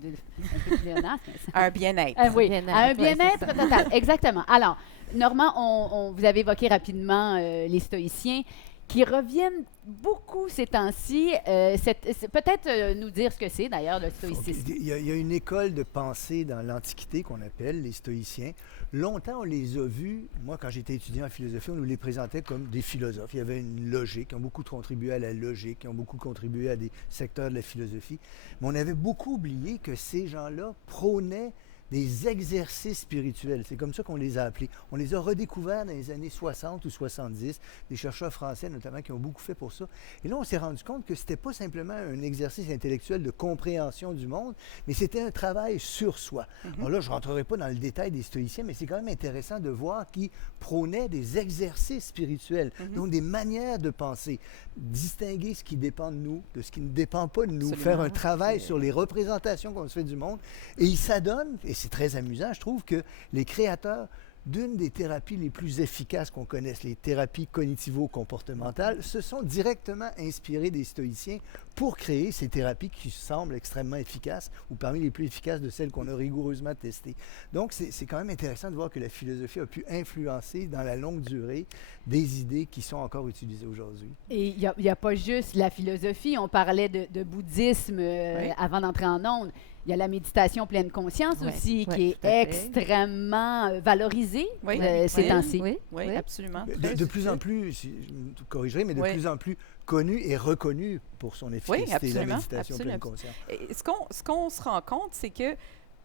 peu pléonasme? Un bien-être. Oui, Bien-être, à un ouais, bien-être c'est ça. total. Exactement. Alors, Normand, vous avez évoqué rapidement les stoïciens qui reviennent beaucoup ces temps-ci. Peut-être nous dire ce que c'est d'ailleurs le stoïcisme. Il y a une école de pensée dans l'Antiquité qu'on appelle les stoïciens. Longtemps, on les a vus, moi quand j'étais étudiant en philosophie, on nous les présentait comme des philosophes. Il y avait une logique, ils ont beaucoup contribué à la logique, ils ont beaucoup contribué à des secteurs de la philosophie. Mais on avait beaucoup oublié que ces gens-là prônaient des exercices spirituels. C'est comme ça qu'on les a appelés. On les a redécouverts dans les années 60 ou 70, des chercheurs français notamment qui ont beaucoup fait pour ça. Et là, on s'est rendu compte que ce n'était pas simplement un exercice intellectuel de compréhension du monde, mais c'était un travail sur soi. Alors là, je ne rentrerai pas dans le détail des stoïciens, mais c'est quand même intéressant de voir qu'ils prônaient des exercices spirituels, donc des manières de penser, distinguer ce qui dépend de nous de ce qui ne dépend pas de nous, Absolument. faire un travail sur les représentations qu'on se fait du monde. Et ils s'adonnent, et c'est très amusant, je trouve, que les créateurs d'une des thérapies les plus efficaces qu'on connaisse, les thérapies cognitivo-comportementales, se sont directement inspirés des stoïciens pour créer ces thérapies qui semblent extrêmement efficaces ou parmi les plus efficaces de celles qu'on a rigoureusement testées. Donc, c'est quand même intéressant de voir que la philosophie a pu influencer dans la longue durée des idées qui sont encore utilisées aujourd'hui. Et il n'y a pas juste la philosophie. On parlait de bouddhisme Oui. avant d'entrer en ondes. Il y a la méditation pleine conscience Ouais, aussi, ouais, qui tout à est fait. extrêmement valorisée Oui. ces Oui. temps-ci. Oui, Oui, oui. absolument. De plus en plus, je me corrigerai, mais de Oui. plus en plus connu et reconnu pour son efficacité, la absolument, méditation pleine absolument. conscience. Et ce qu'on se rend compte, c'est que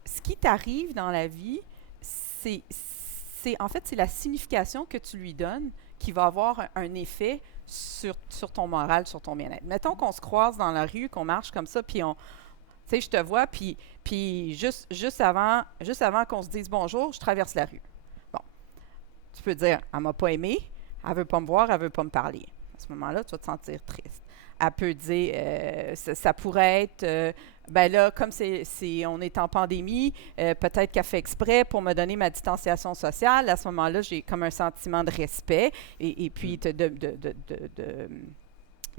ce qui t'arrive dans la vie, en fait, c'est la signification que tu lui donnes qui va avoir un effet sur ton moral, sur ton bien-être. Mettons qu'on se croise dans la rue, qu'on marche comme ça, puis tu sais, je te vois, puis juste avant qu'on se dise bonjour, je traverse la rue. Bon, tu peux dire, elle m'a pas aimé, elle veut pas me voir, elle veut pas me parler. À ce moment-là, tu vas te sentir triste. Elle peut dire, ça pourrait être, ben là, comme on est en pandémie, peut-être qu'elle fait exprès pour me donner ma distanciation sociale. À ce moment-là, j'ai comme un sentiment de respect et puis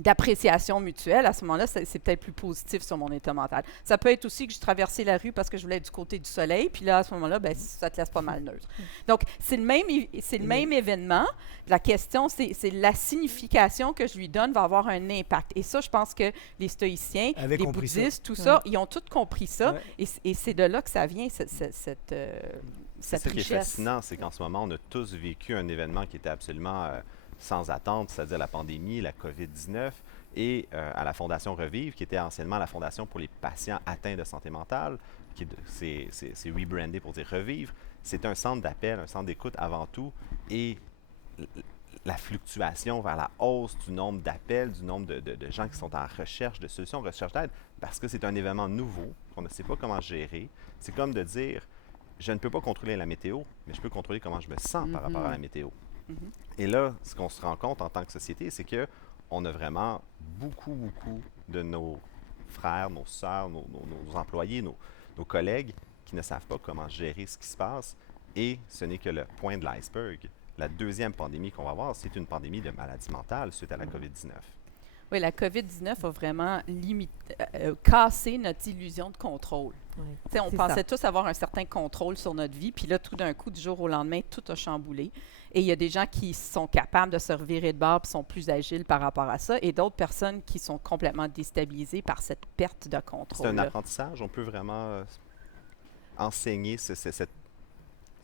d'appréciation mutuelle. À ce moment-là, c'est peut-être plus positif sur mon état mental. Ça peut être aussi que je traversais la rue parce que je voulais être du côté du soleil, puis là, à ce moment-là, ben, ça te laisse pas mal neutre. Donc, c'est le même événement. La question, c'est la signification que je lui donne va avoir un impact. Et ça, je pense que les stoïciens, Avaient les compris ça. bouddhistes, tout ça, ils ont tous compris ça. Ouais. Et c'est de là que ça vient, cette C'est ça qui est richesse. fascinant, c'est qu'en ce moment, on a tous vécu un événement qui était absolument sans attente, c'est-à-dire la pandémie, la COVID-19, et à la Fondation Revive, qui était anciennement la Fondation pour les patients atteints de santé mentale, c'est rebrandé pour dire Revive. C'est un centre d'appel, un centre d'écoute avant tout, et la fluctuation vers la hausse du nombre d'appels, du nombre de gens qui sont en recherche de solutions, en recherche d'aide, parce que c'est un événement nouveau, qu'on ne sait pas comment gérer. C'est comme de dire, je ne peux pas contrôler la météo, mais je peux contrôler comment je me sens par rapport à la météo. Et là, ce qu'on se rend compte en tant que société, c'est que on a vraiment beaucoup de nos frères, nos sœurs, nos employés, nos collègues qui ne savent pas comment gérer ce qui se passe. Et ce n'est que le point de l'iceberg. La deuxième pandémie qu'on va avoir, c'est une pandémie de maladie mentale suite à la COVID-19. Oui, la COVID-19 a vraiment cassé notre illusion de contrôle. Oui, Tu sais, on c'est pensait tous avoir un certain contrôle sur notre vie, puis là, tout d'un coup, du jour au lendemain, tout a chamboulé. Et il y a des gens qui sont capables de se revirer de bord, puis sont plus agiles par rapport à ça, et d'autres personnes qui sont complètement déstabilisées par cette perte de contrôle. C'est un apprentissage. On peut vraiment enseigner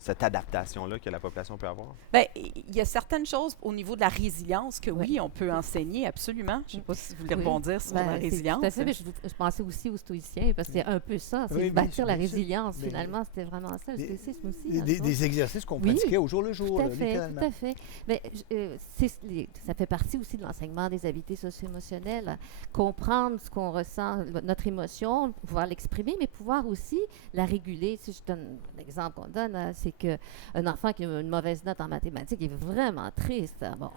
cette adaptation-là que la population peut avoir? Bien, il y a certaines choses au niveau de la résilience que oui, on peut enseigner, absolument. Je ne sais pas si vous voulez rebondir sur la résilience. Tout à fait, mais je pensais aussi aux stoïciens, parce que c'est un peu ça, c'est bâtir la résilience. Finalement, c'était vraiment ça, le stoïcisme aussi. Des exercices qu'on pratiquait au jour le jour, littéralement. Tout à fait. Mais, ça fait partie aussi de l'enseignement des habiletés socio-émotionnelles. Comprendre ce qu'on ressent, notre émotion, pouvoir l'exprimer, mais pouvoir aussi la réguler. Si je donne l'exemple qu'on donne, c'est qu'un enfant qui a une mauvaise note en mathématiques est vraiment triste. Bon,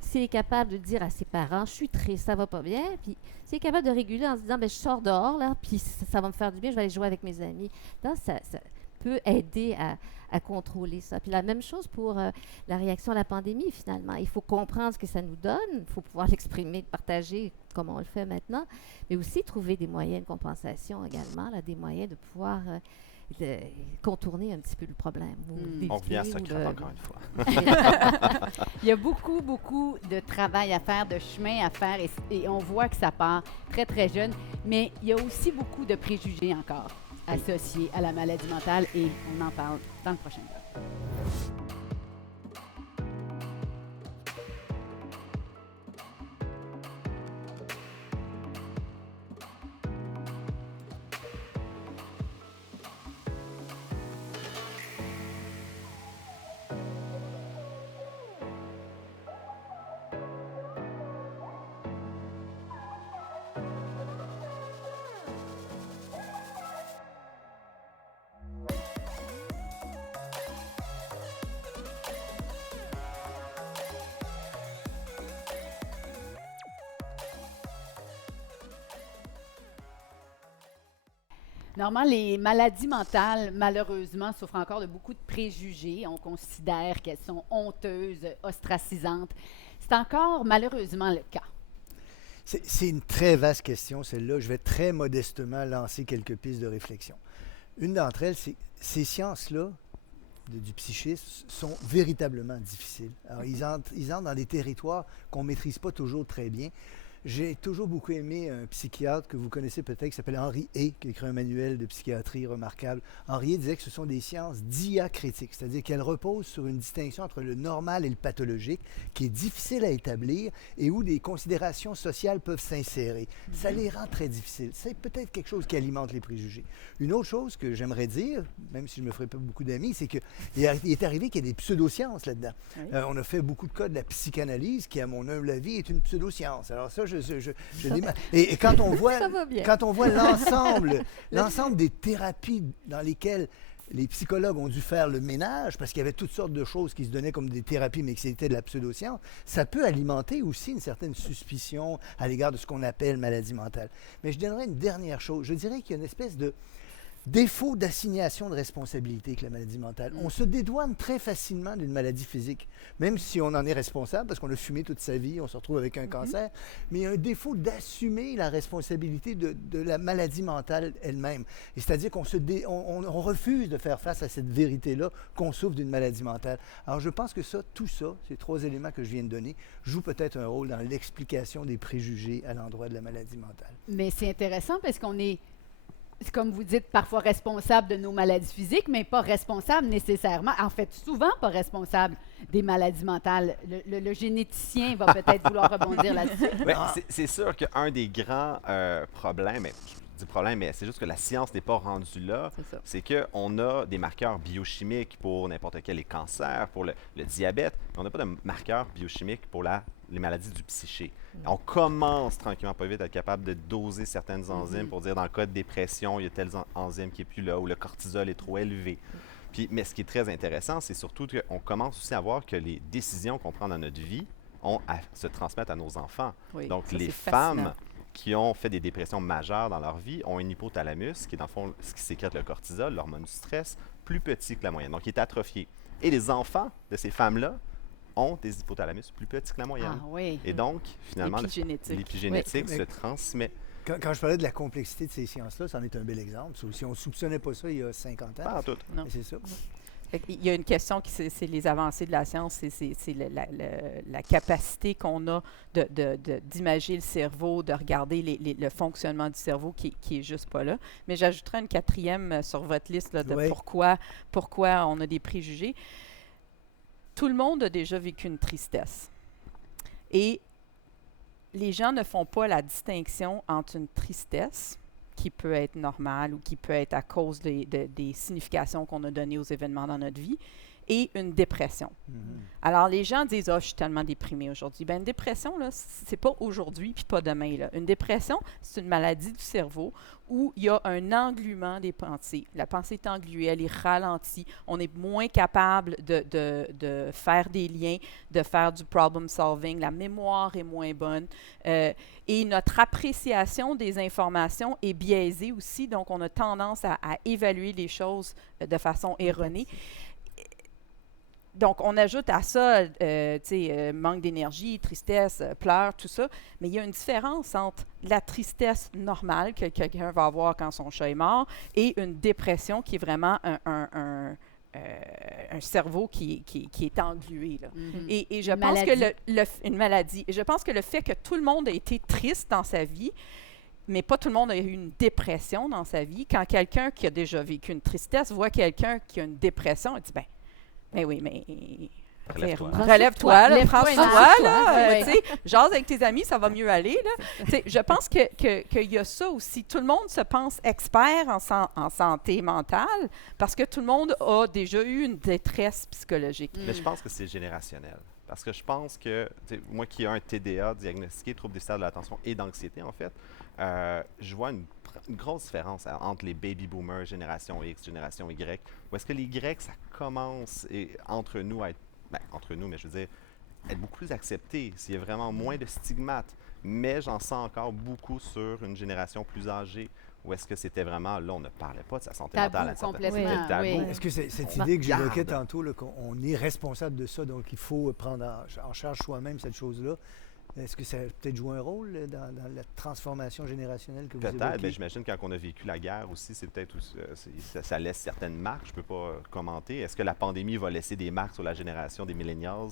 s'il est capable de dire à ses parents, je suis triste, ça va pas bien, puis s'il est capable de réguler en se disant, je sors dehors, là, puis ça va me faire du bien, je vais aller jouer avec mes amis. Donc, ça peut aider à contrôler ça. Puis la même chose pour la réaction à la pandémie, finalement. Il faut comprendre ce que ça nous donne, il faut pouvoir l'exprimer, partager comme on le fait maintenant, mais aussi trouver des moyens de compensation également, là, des moyens de pouvoir contourner un petit peu le problème. On revient à Socrate encore une fois. Il y a beaucoup, beaucoup de travail à faire, de chemin à faire, et on voit que ça part très, très jeune, mais il y a aussi beaucoup de préjugés encore associés à la maladie mentale, et on en parle dans le prochain bloc. Normand, les maladies mentales, malheureusement, souffrent encore de beaucoup de préjugés. On considère qu'elles sont honteuses, ostracisantes. C'est encore malheureusement le cas. C'est une très vaste question, celle-là. Je vais très modestement lancer quelques pistes de réflexion. Une d'entre elles, c'est ces sciences-là du psychisme sont véritablement difficiles. Alors, ils entrent dans des territoires qu'on ne maîtrise pas toujours très bien. J'ai toujours beaucoup aimé un psychiatre que vous connaissez peut-être, qui s'appelle Henri Hay, qui a écrit un manuel de psychiatrie remarquable. Henri Hay disait que ce sont des sciences diacritiques, c'est-à-dire qu'elles reposent sur une distinction entre le normal et le pathologique, qui est difficile à établir et où des considérations sociales peuvent s'insérer. Ça les rend très difficiles. C'est peut-être quelque chose qui alimente les préjugés. Une autre chose que j'aimerais dire, même si je ne me ferai pas beaucoup d'amis, c'est qu'il est arrivé qu'il y ait des pseudosciences là-dedans. Oui. On a fait beaucoup de cas de la psychanalyse, qui, à mon humble avis, est une pseudoscience. Alors ça, et quand on voit l'ensemble des thérapies dans lesquelles les psychologues ont dû faire le ménage, parce qu'il y avait toutes sortes de choses qui se donnaient comme des thérapies, mais que c'était de la pseudoscience, ça peut alimenter aussi une certaine suspicion à l'égard de ce qu'on appelle maladie mentale. Mais je donnerais une dernière chose. Je dirais qu'il y a une espèce de défaut d'assignation de responsabilité avec la maladie mentale. On se dédouane très facilement d'une maladie physique, même si on en est responsable, parce qu'on a fumé toute sa vie, on se retrouve avec un cancer, mais il y a un défaut d'assumer la responsabilité de la maladie mentale elle-même. Et c'est-à-dire qu'on on refuse de faire face à cette vérité-là qu'on souffre d'une maladie mentale. Alors je pense que tout ça, ces trois éléments que je viens de donner, jouent peut-être un rôle dans l'explication des préjugés à l'endroit de la maladie mentale. Mais c'est intéressant parce qu'on est, comme vous dites, parfois responsable de nos maladies physiques, mais pas responsable nécessairement, en fait, souvent pas responsable des maladies mentales. Le généticien va peut-être vouloir rebondir là-dessus. Ouais, c'est sûr qu'un des grands problèmes, je dis problème, mais c'est juste que la science n'est pas rendue là, c'est qu'on a des marqueurs biochimiques pour n'importe quel cancer, pour le diabète, mais on n'a pas de marqueurs biochimiques pour les maladies du psyché. On commence tranquillement pas vite à être capable de doser certaines enzymes pour dire dans le cas de dépression, il y a telle enzyme qui n'est plus là, ou le cortisol est trop élevé. Mais ce qui est très intéressant, c'est surtout qu'on commence aussi à voir que les décisions qu'on prend dans notre vie ont à se transmettre à nos enfants. Oui, donc les femmes qui ont fait des dépressions majeures dans leur vie ont un hypothalamus, qui est dans le fond ce qui sécrète le cortisol, l'hormone du stress, plus petit que la moyenne, donc il est atrophié. Et les enfants de ces femmes-là ont des hypothalamus plus petits que la moyenne. Ah, oui. Et donc, finalement, l'épigénétique se transmet. Quand je parlais de la complexité de ces sciences-là, c'en est un bel exemple. Si on ne soupçonnait pas ça il y a 50 ans. Pas en tout. C'est ça. Il y a une question qui c'est les avancées de la science, c'est la capacité qu'on a d'imager le cerveau, de regarder le fonctionnement du cerveau qui est juste pas là. Mais j'ajouterai une quatrième sur votre liste là, de Oui. pourquoi on a des préjugés. Tout le monde a déjà vécu une tristesse. Et les gens ne font pas la distinction entre une tristesse qui peut être normale ou qui peut être à cause des significations qu'on a données aux événements dans notre vie, et une dépression. Alors, les gens disent « Ah, je suis tellement déprimé aujourd'hui. » Bien, une dépression, là, c'est pas aujourd'hui puis pas demain, là. Une dépression, c'est une maladie du cerveau où il y a un engluement des pensées. La pensée est engluée, elle est ralentie. On est moins capable de faire des liens, de faire du problem solving. La mémoire est moins bonne. Et notre appréciation des informations est biaisée aussi. Donc, on a tendance à évaluer les choses de façon erronée. Donc, on ajoute à ça, manque d'énergie, tristesse, pleurs, tout ça. Mais il y a une différence entre la tristesse normale que quelqu'un va avoir quand son chat est mort et une dépression qui est vraiment un cerveau qui est englué. Là. Et je pense que une maladie. Et je pense que le fait que tout le monde a été triste dans sa vie, mais pas tout le monde a eu une dépression dans sa vie, quand quelqu'un qui a déjà vécu une tristesse voit quelqu'un qui a une dépression, il dit, ben oui, mais relève-toi, prends-toi, là, jase avec tes amis, ça va mieux aller. Là. Je pense qu'il y a ça aussi. Tout le monde se pense expert en santé mentale parce que tout le monde a déjà eu une détresse psychologique. Mais je pense que c'est générationnel. Parce que je pense que, moi qui ai un TDA diagnostiqué, trouble déficitaire de l'attention et d'anxiété, en fait, je vois une grosse différence entre les baby boomers, génération X, génération Y, où est-ce que les Y, ça commence entre nous à être, entre nous, mais je veux dire, être beaucoup plus accepté, s'il y a vraiment moins de stigmates. Mais j'en sens encore beaucoup sur une génération plus âgée, où est-ce que c'était vraiment, là, on ne parlait pas de sa santé mentale. Complètement. C'était tabou. Oui. Est-ce que cette idée que j'évoquais tantôt, là, qu'on est responsable de ça, donc il faut prendre en charge soi-même cette chose-là, est-ce que ça a peut-être joué un rôle dans la transformation générationnelle que vous évoquez? Peut-être. J'imagine que quand on a vécu la guerre aussi, c'est peut-être ça laisse certaines marques. Je ne peux pas commenter. Est-ce que la pandémie va laisser des marques sur la génération des millennials,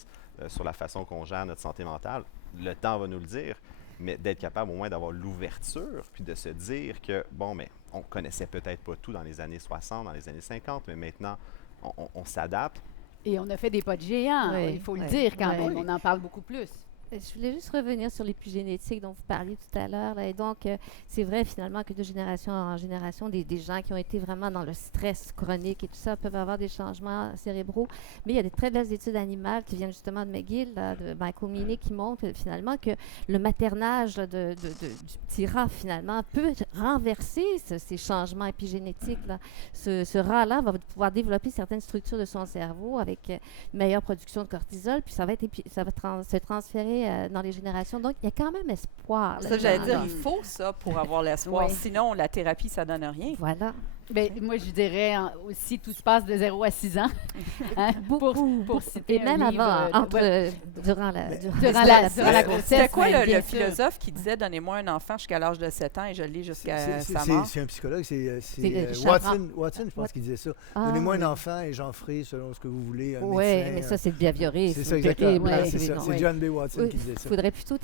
sur la façon qu'on gère notre santé mentale? Le temps va nous le dire. Mais d'être capable au moins d'avoir l'ouverture, puis de se dire que, mais on connaissait peut-être pas tout dans les années 60, dans les années 50, mais maintenant, on s'adapte. Et on a fait des pas de géants, il faut le dire quand même. On en parle beaucoup plus. Je voulais juste revenir sur l'épigénétique dont vous parliez tout à l'heure. Et donc, c'est vrai finalement que de génération en génération, des gens qui ont été vraiment dans le stress chronique et tout ça peuvent avoir des changements cérébraux. Mais il y a des très belles études animales qui viennent justement de McGill, de Michael Meaney, qui montrent finalement que le maternage du petit rat, finalement, peut renverser ces changements épigénétiques. Là. Ce rat-là va pouvoir développer certaines structures de son cerveau avec une meilleure production de cortisol, puis ça va se transférer dans les générations. Donc, il y a quand même espoir. Ça, j'allais dire, il faut ça pour avoir l'espoir. Sinon, la thérapie, ça donne rien. Voilà. Bien, moi, je dirais aussi, tout se passe de 0 à 6 ans. Hein, pour citer et même avant, durant la grossesse. C'était quoi le philosophe qui disait « Donnez-moi un enfant jusqu'à l'âge de 7 ans et je l'ai jusqu'à sa mort ». C'est un psychologue, c'est Watson, je pense, qui disait ça. Donnez-moi un enfant et j'en ferai selon ce que vous voulez. Oui, mais ça, c'est de Biavioré. C'est ça, exactement. C'est John B. Watson qui disait ça. Il faudrait plutôt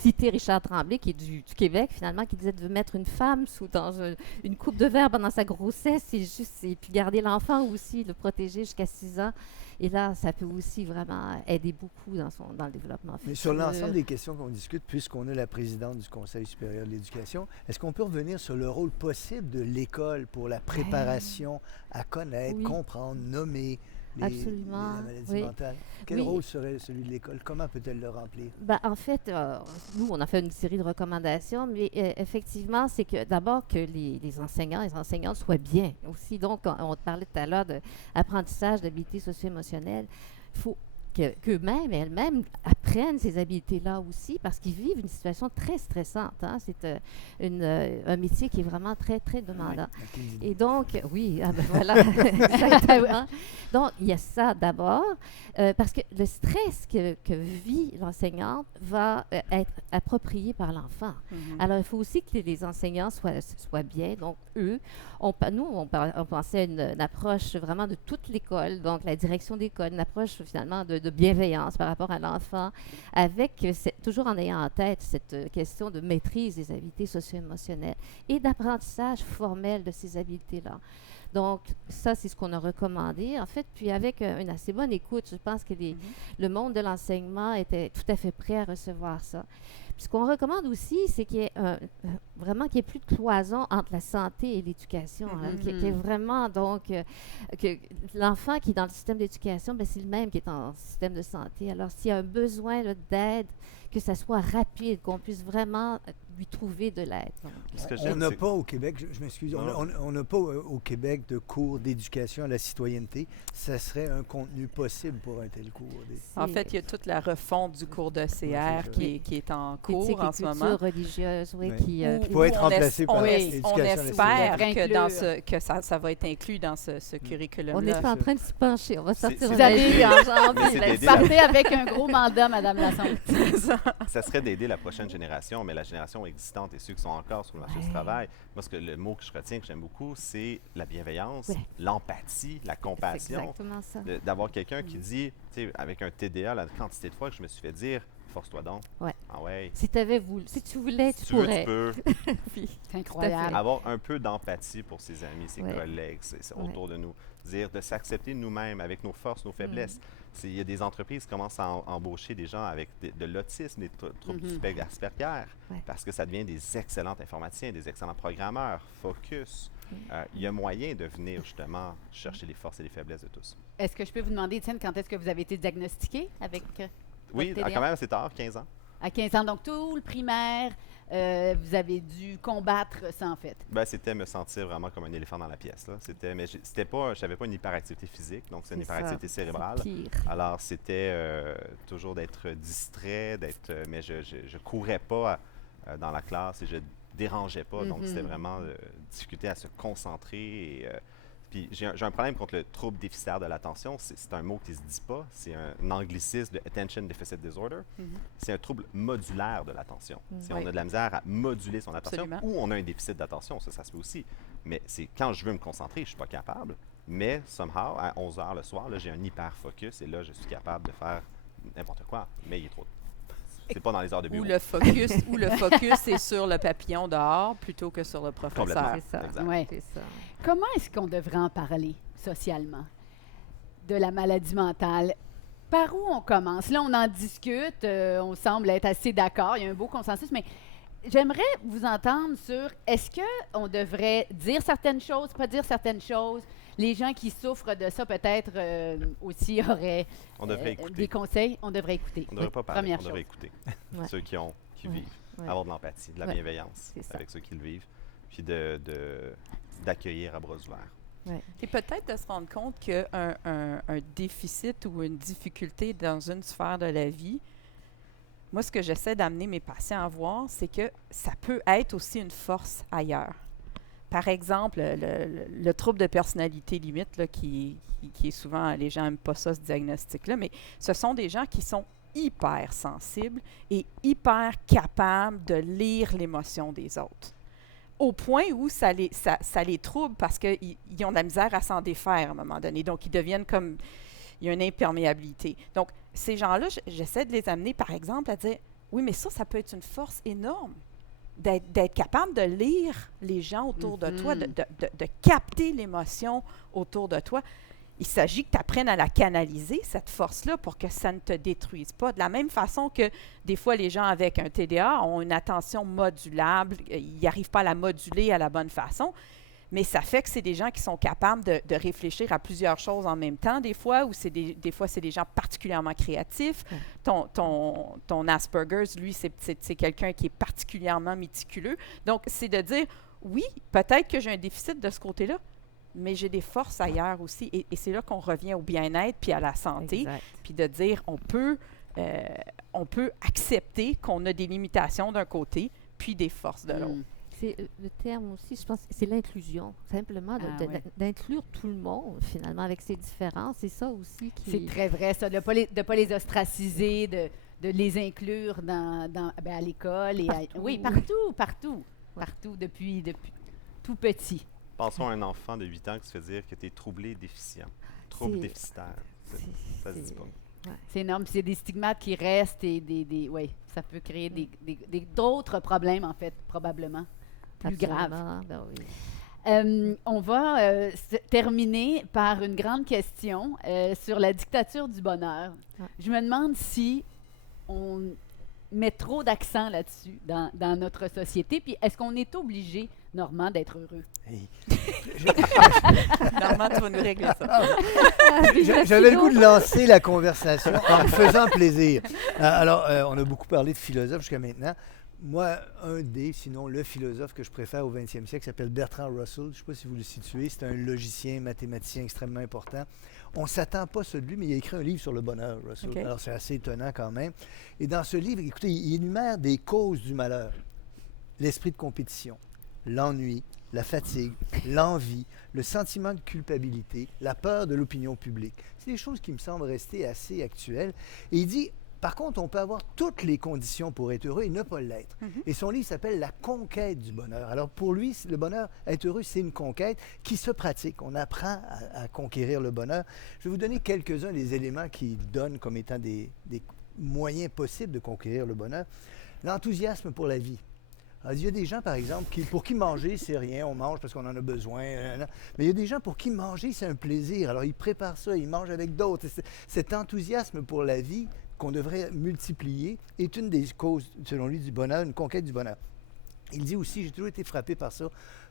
citer Richard Tremblay, qui est du Québec, finalement, qui disait de mettre une femme dans une coupe de verre pendant sa grossesse et puis garder l'enfant aussi, le protéger jusqu'à 6 ans. Et là, ça peut aussi vraiment aider beaucoup dans le développement futur. Mais sur l'ensemble des questions qu'on discute, puisqu'on a la présidente du Conseil supérieur de l'éducation, est-ce qu'on peut revenir sur le rôle possible de l'école pour la préparation à connaître, comprendre, nommer la maladie mentale? Quel rôle serait celui de l'école? Comment peut-elle le remplir? En fait, nous, on a fait une série de recommandations, mais effectivement, c'est que d'abord que les enseignants et les enseignantes soient bien aussi. Donc, on parlait tout à l'heure d'apprentissage d'habiletés socio-émotionnelles. Il faut qu'eux-mêmes et elles-mêmes apprennent ces habiletés-là aussi parce qu'ils vivent une situation très stressante. Hein. C'est un métier qui est vraiment très, très demandant. Et donc, oui, voilà, exactement. Donc, il y a ça d'abord, parce que le stress que vit l'enseignante va être approprié par l'enfant. Alors, il faut aussi que les enseignants soient bien. Donc, eux, on pensait à une approche vraiment de toute l'école, donc la direction d'école, une approche finalement de bienveillance par rapport à l'enfant, avec toujours en ayant en tête cette question de maîtrise des habiletés socio-émotionnelles et d'apprentissage formel de ces habiletés-là. Donc, ça, c'est ce qu'on a recommandé, en fait. Puis, avec une assez bonne écoute, je pense que le monde de l'enseignement était tout à fait prêt à recevoir ça. Puis, ce qu'on recommande aussi, c'est qu'il y ait vraiment qu'il n'y ait plus de cloison entre la santé et l'éducation. Qu'il y ait vraiment, donc, que l'enfant qui est dans le système d'éducation, c'est le même qui est en système de santé. Alors, s'il y a un besoin là, d'aide, que ça soit rapide, qu'on puisse vraiment lui trouver de l'aide. On n'a pas au Québec, je m'excuse, on n'a pas au Québec de cours d'éducation à la citoyenneté. Ça serait un contenu possible pour un tel cours. En fait, il y a toute la refonte du cours de CR qui est en cours en ce moment. Culture religieuse, oui, qui peut être remplacé par l'éducation on espère que que ça va être inclus dans ce curriculum-là. On n'est pas en train de s'y pencher. On va sortir Vous allez partez avec un gros mandat, Mme Lassonde. Ça serait d'aider la prochaine génération, mais la génération existante et ceux qui sont encore sur le marché du travail. Moi, le mot que je retiens, que j'aime beaucoup, c'est la bienveillance, l'empathie, la compassion. C'est exactement ça. D'avoir quelqu'un qui dit, tu sais, avec un TDA, la quantité de fois que je me suis fait dire, force-toi donc. Ah ouais. Si tu voulais, tu pourrais. Tu peux. C'est incroyable. Avoir un peu d'empathie pour ses amis, ses collègues, autour de nous. Dire de s'accepter nous-mêmes avec nos forces, nos faiblesses. Il y a des entreprises qui commencent à embaucher des gens avec de l'autisme, des troubles du spectre Asperger, parce que ça devient des excellents informaticiens, des excellents programmeurs, focus. Il y a moyen de venir justement chercher les forces et les faiblesses de tous. Est-ce que je peux vous demander, Étienne, quand est-ce que vous avez été diagnostiqué avec Oui, TDA? quand même assez tard, 15 ans. À 15 ans, donc tout le primaire, vous avez dû combattre ça, en fait. C'était me sentir vraiment comme un éléphant dans la pièce. Là. Mais je n'avais pas une hyperactivité physique, donc c'est une hyperactivité cérébrale. Pire. Alors, c'était toujours d'être distrait, mais je courais pas dans la classe et je dérangeais pas. Donc, c'était vraiment difficulté à se concentrer. Puis j'ai un problème contre le trouble déficitaire de l'attention. C'est un mot qui ne se dit pas. C'est un anglicisme de Attention Deficit Disorder. C'est un trouble modulaire de l'attention. On a de la misère à moduler son attention ou on a un déficit d'attention. Ça se fait aussi. Mais c'est quand je veux me concentrer, je ne suis pas capable. Mais, somehow, à 11 h le soir, j'ai un hyper-focus et là, je suis capable de faire n'importe quoi. Mais il est trop. C'est pas dans les heures de bureau. Ou le focus est sur le papillon dehors plutôt que sur le professeur. C'est ça. Ouais. C'est ça. Comment est-ce qu'on devrait en parler socialement de la maladie mentale? Par où on commence? Là, on en discute, on semble être assez d'accord, il y a un beau consensus, mais j'aimerais vous entendre sur est-ce qu'on devrait dire certaines choses, pas dire certaines choses? Les gens qui souffrent de ça, peut-être aussi auraient des conseils. On devrait écouter. On ne devrait pas parler, Première on devrait chose. écouter ceux qui vivent. Avoir de l'empathie, de la bienveillance avec ceux qui le vivent, puis d'accueillir à bras ouverts. Et peut-être de se rendre compte qu'un un déficit ou une difficulté dans une sphère de la vie, moi, ce que j'essaie d'amener mes patients à voir, c'est que ça peut être aussi une force ailleurs. Par exemple, le trouble de personnalité limite, là, qui est souvent, les gens n'aiment pas ça, ce diagnostic-là, mais ce sont des gens qui sont hyper sensibles et hyper capables de lire l'émotion des autres. Au point où ça les trouble parce qu'ils ont de la misère à s'en défaire à un moment donné. Donc, ils deviennent comme... Il y a une imperméabilité. Donc, ces gens-là, j'essaie de les amener, par exemple, à dire, oui, mais ça peut être une force énorme. D'être capable de lire les gens autour de toi, de capter l'émotion autour de toi. Il s'agit que tu apprennes à la canaliser, cette force-là, pour que ça ne te détruise pas. De la même façon que des fois, les gens avec un TDA ont une attention modulable, ils n'arrivent pas à la moduler à la bonne façon, mais ça fait que c'est des gens qui sont capables de réfléchir à plusieurs choses en même temps, des fois, ou des fois, c'est des gens particulièrement créatifs. Ton Asperger's, lui, c'est quelqu'un qui est particulièrement méticuleux. Donc, c'est de dire, oui, peut-être que j'ai un déficit de ce côté-là, mais j'ai des forces ailleurs aussi. Et c'est là qu'on revient au bien-être puis à la santé, Exact. puis de dire on peut accepter qu'on a des limitations d'un côté, puis des forces de l'autre. C'est le terme aussi, je pense, c'est l'inclusion. Simplement d'inclure tout le monde, finalement, avec ses différences. C'est ça aussi qui... C'est très vrai, ça, de ne pas les ostraciser, de les inclure à l'école. Oui, partout, depuis tout petit. Pensons à un enfant de 8 ans qui se fait dire que tu es troublé et déficient. Trouble déficitaire. Ça se dit pas. Ouais. C'est énorme. Puis il y a des stigmates qui restent et ça peut créer d'autres problèmes, en fait, probablement plus graves. Ben oui. On va terminer par une grande question sur la dictature du bonheur. Ah. Je me demande si on met trop d'accent là-dessus dans notre société. Puis est-ce qu'on est obligé, Normand, d'être heureux? Hey. Normand, tu vas nous régler ça. J'avais le goût de lancer la conversation en me faisant plaisir. Alors, on a beaucoup parlé de philosophes jusqu'à maintenant. Moi, sinon le philosophe que je préfère au 20e siècle s'appelle Bertrand Russell. Je ne sais pas si vous le situez. C'est un logicien, mathématicien extrêmement important. On ne s'attend pas ça de lui, mais il a écrit un livre sur le bonheur, Russell. Okay. Alors, c'est assez étonnant quand même. Et dans ce livre, écoutez, il énumère des causes du malheur. L'esprit de compétition, l'ennui, la fatigue, l'envie, le sentiment de culpabilité, la peur de l'opinion publique. C'est des choses qui me semblent rester assez actuelles. Et il dit, par contre, on peut avoir toutes les conditions pour être heureux et ne pas l'être. Et son livre s'appelle « La conquête du bonheur ». Alors pour lui, le bonheur, être heureux, c'est une conquête qui se pratique. On apprend à conquérir le bonheur. Je vais vous donner quelques-uns des éléments qu'il donne comme étant des moyens possibles de conquérir le bonheur. L'enthousiasme pour la vie. Alors, il y a des gens, par exemple, pour qui manger, c'est rien, on mange parce qu'on en a besoin. Mais il y a des gens pour qui manger, c'est un plaisir. Alors, ils préparent ça, ils mangent avec d'autres. Cet enthousiasme pour la vie qu'on devrait multiplier est une des causes, selon lui, du bonheur, une conquête du bonheur. Il dit aussi, j'ai toujours été frappé par ça,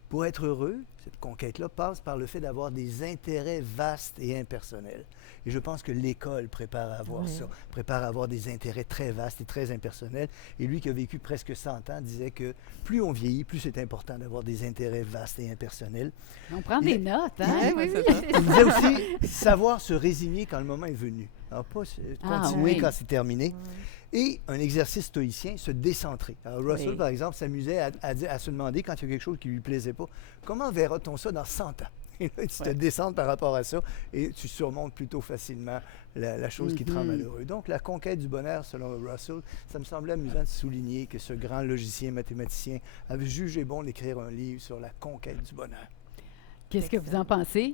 pour être heureux, cette conquête-là passe par le fait d'avoir des intérêts vastes et impersonnels. Et je pense que l'école prépare à avoir ça, prépare à avoir des intérêts très vastes et très impersonnels. Et lui qui a vécu presque 100 ans disait que plus on vieillit, plus c'est important d'avoir des intérêts vastes et impersonnels. On prend des notes, hein? Oui. Il disait aussi savoir se résigner quand le moment est venu. Alors pas continuer quand c'est terminé. Et un exercice stoïcien, se décentrer. Alors Russell, par exemple, s'amusait à se demander, quand il y a quelque chose qui ne lui plaisait pas, comment verra-t-on ça dans 100 ans? Et là, tu te décentres par rapport à ça et tu surmontes plutôt facilement la chose qui te rend malheureux. Donc, la conquête du bonheur, selon Russell, ça me semblait amusant de souligner que ce grand logicien mathématicien avait jugé bon d'écrire un livre sur la conquête du bonheur. Qu'est-ce que vous en pensez?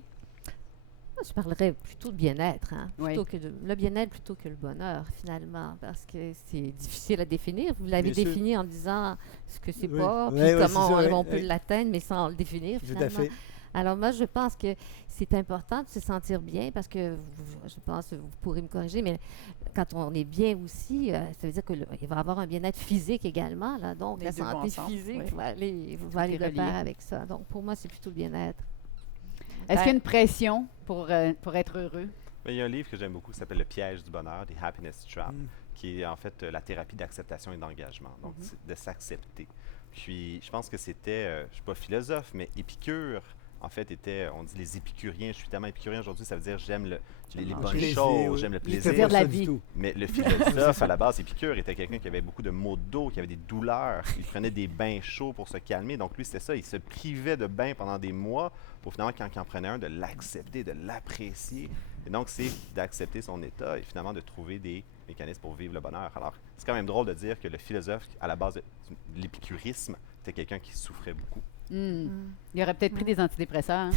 Je parlerais plutôt de bien-être, Oui. Le bien-être plutôt que le bonheur, finalement, parce que c'est difficile à définir. Vous l'avez Bien sûr. défini en disant ce que c'est Oui. pas, Oui, puis oui, comment c'est ça, on oui, peut oui. l'atteindre, mais sans le définir, Tout finalement. à fait. Alors moi, je pense que c'est important de se sentir bien parce que, je pense, vous pourrez me corriger, mais quand on est bien aussi, ça veut dire qu'il va y avoir un bien-être physique également. Là, donc, Les la deux vont santé ensemble, physique oui. va aller de relié. pair avec ça. Donc, pour moi, c'est plutôt le bien-être. Est-ce qu'il y a une pression pour être heureux? Mais il y a un livre que j'aime beaucoup qui s'appelle Le piège du bonheur, The Happiness Trap, qui est en fait la thérapie d'acceptation et d'engagement. Donc, c'est de s'accepter. Puis, je pense que c'était, je ne suis pas philosophe, mais Épicure, en fait, on dit les épicuriens. Je suis tellement épicurien aujourd'hui, ça veut dire j'aime les bonnes Plaisir, choses, oui. j'aime le Il était plaisir. de la pas ça du vie. tout. Mais le philosophe, à la base, Épicure, était quelqu'un qui avait beaucoup de maux de dos, qui avait des douleurs. Il prenait des bains chauds pour se calmer. Donc, lui, c'était ça. Il se privait de bains pendant des mois pour finalement, quand il en prenait un, de l'accepter, de l'apprécier. Et donc, c'est d'accepter son état et finalement de trouver des mécanismes pour vivre le bonheur. Alors, c'est quand même drôle de dire que le philosophe, à la base de l'épicurisme, était quelqu'un qui souffrait beaucoup. Il aurait peut-être pris des antidépresseurs. Hein?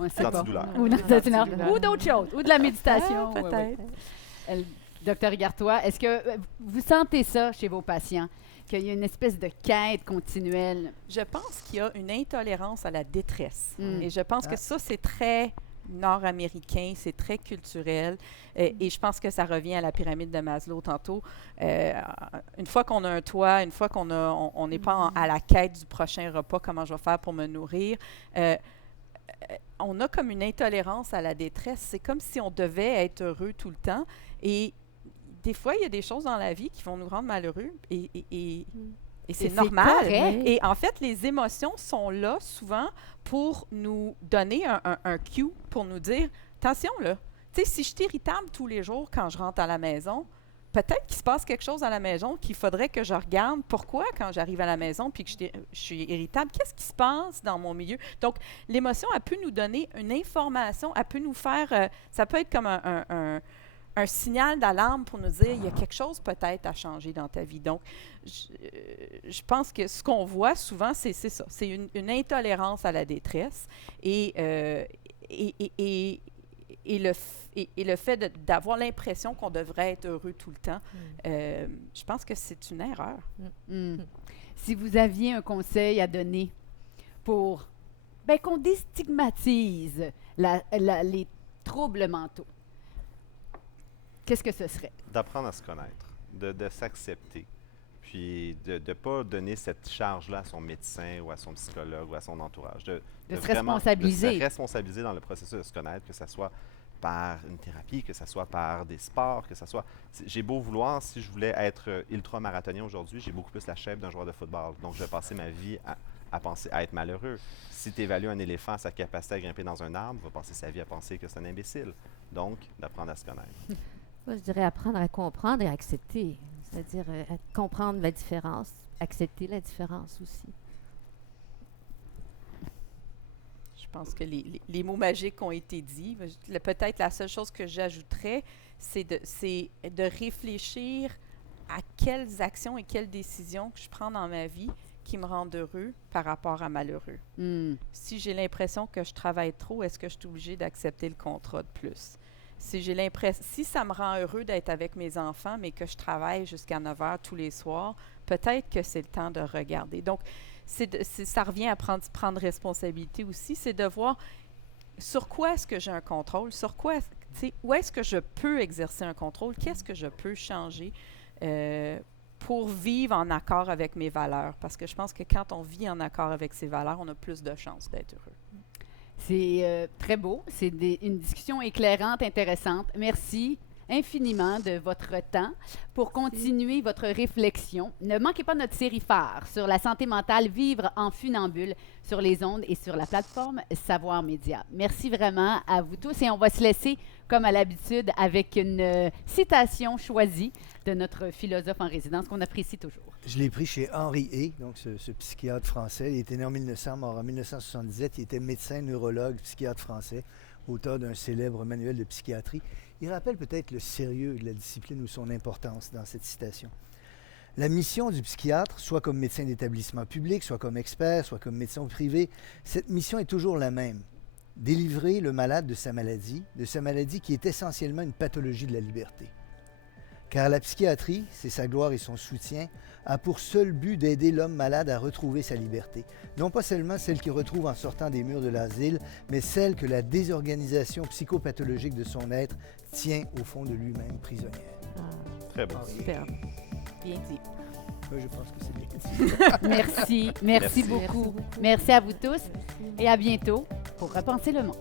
On sait Des pas. antidouleurs. Ou ou d'autres choses. Ou de la méditation. Ah, peut-être. Docteur Gartois, est-ce que vous sentez ça chez vos patients? Qu'il y a une espèce de quête continuelle? Je pense qu'il y a une intolérance à la détresse. Mm. Et je pense que ça, c'est très nord-américain, c'est très culturel. Et je pense que ça revient à la pyramide de Maslow tantôt. Une fois qu'on a un toit, une fois qu'on n'est pas à la quête du prochain repas, comment je vais faire pour me nourrir, on a comme une intolérance à la détresse. C'est comme si on devait être heureux tout le temps. Et des fois, il y a des choses dans la vie qui vont nous rendre malheureux. Et Et c'est c'est normal. correct. Et en fait, les émotions sont là souvent pour nous donner un cue, pour nous dire, attention là, tu sais, si je suis irritable tous les jours quand je rentre à la maison, peut-être qu'il se passe quelque chose à la maison qu'il faudrait que je regarde. Pourquoi, quand j'arrive à la maison puis que je suis irritable, qu'est-ce qui se passe dans mon milieu? Donc, l'émotion, elle peut nous donner une information, elle peut nous faire... ça peut être comme un signal d'alarme pour nous dire, il y a quelque chose peut-être à changer dans ta vie. Donc, je pense que ce qu'on voit souvent, c'est ça. C'est une intolérance à la détresse et le fait d'avoir l'impression qu'on devrait être heureux tout le temps, je pense que c'est une erreur. Si vous aviez un conseil à donner pour qu'on déstigmatise les troubles mentaux, qu'est-ce que ce serait? D'apprendre à se connaître, de s'accepter, puis de ne pas donner cette charge-là à son médecin ou à son psychologue ou à son entourage. De se vraiment responsabiliser. de se responsabiliser dans le processus de se connaître, que ce soit par une thérapie, que ce soit par des sports, que ce soit... J'ai beau vouloir, si je voulais être ultra-marathonien aujourd'hui, j'ai beaucoup plus la shape d'un joueur de football. Donc, je vais passer ma vie à penser à être malheureux. Si tu évalues un éléphant à sa capacité à grimper dans un arbre, il va passer sa vie à penser que c'est un imbécile. Donc, d'apprendre à se connaître. Moi, je dirais apprendre à comprendre et à accepter. C'est-à-dire comprendre la différence, accepter la différence aussi. Je pense que les mots magiques ont été dits. Peut-être la seule chose que j'ajouterais, c'est de réfléchir à quelles actions et quelles décisions que je prends dans ma vie qui me rendent heureux par rapport à malheureux. Si j'ai l'impression que je travaille trop, est-ce que je suis obligée d'accepter le contrat de plus? Si ça me rend heureux d'être avec mes enfants, mais que je travaille jusqu'à 9 heures tous les soirs, peut-être que c'est le temps de regarder. Donc, ça revient à prendre responsabilité aussi, c'est de voir sur quoi est-ce que j'ai un contrôle, où est-ce que je peux exercer un contrôle, qu'est-ce que je peux changer pour vivre en accord avec mes valeurs. Parce que je pense que quand on vit en accord avec ses valeurs, on a plus de chances d'être heureux. C'est très beau. C'est une discussion éclairante, intéressante. Merci infiniment de votre temps pour continuer votre réflexion. Ne manquez pas notre série phare sur la santé mentale, Vivre en funambule, sur les ondes et sur la plateforme Savoir Média. Merci vraiment à vous tous et on va se laisser, comme à l'habitude, avec une citation choisie de notre philosophe en résidence qu'on apprécie toujours. Je l'ai pris chez Henri Hay, donc ce psychiatre français. Il était né en 1900, mort en 1977. Il était médecin, neurologue, psychiatre français, auteur d'un célèbre manuel de psychiatrie. Il rappelle peut-être le sérieux de la discipline ou son importance dans cette citation. La mission du psychiatre, soit comme médecin d'établissement public, soit comme expert, soit comme médecin privé, cette mission est toujours la même. Délivrer le malade de sa maladie qui est essentiellement une pathologie de la liberté. Car la psychiatrie, c'est sa gloire et son soutien, a pour seul but d'aider l'homme malade à retrouver sa liberté. Non pas seulement celle qu'il retrouve en sortant des murs de l'asile, mais celle que la désorganisation psychopathologique de son être tient au fond de lui-même prisonnière. Très bon. Super. Bien dit. Moi, je pense que c'est bien dit. Merci beaucoup. Merci à vous tous et à bientôt pour Repenser le monde.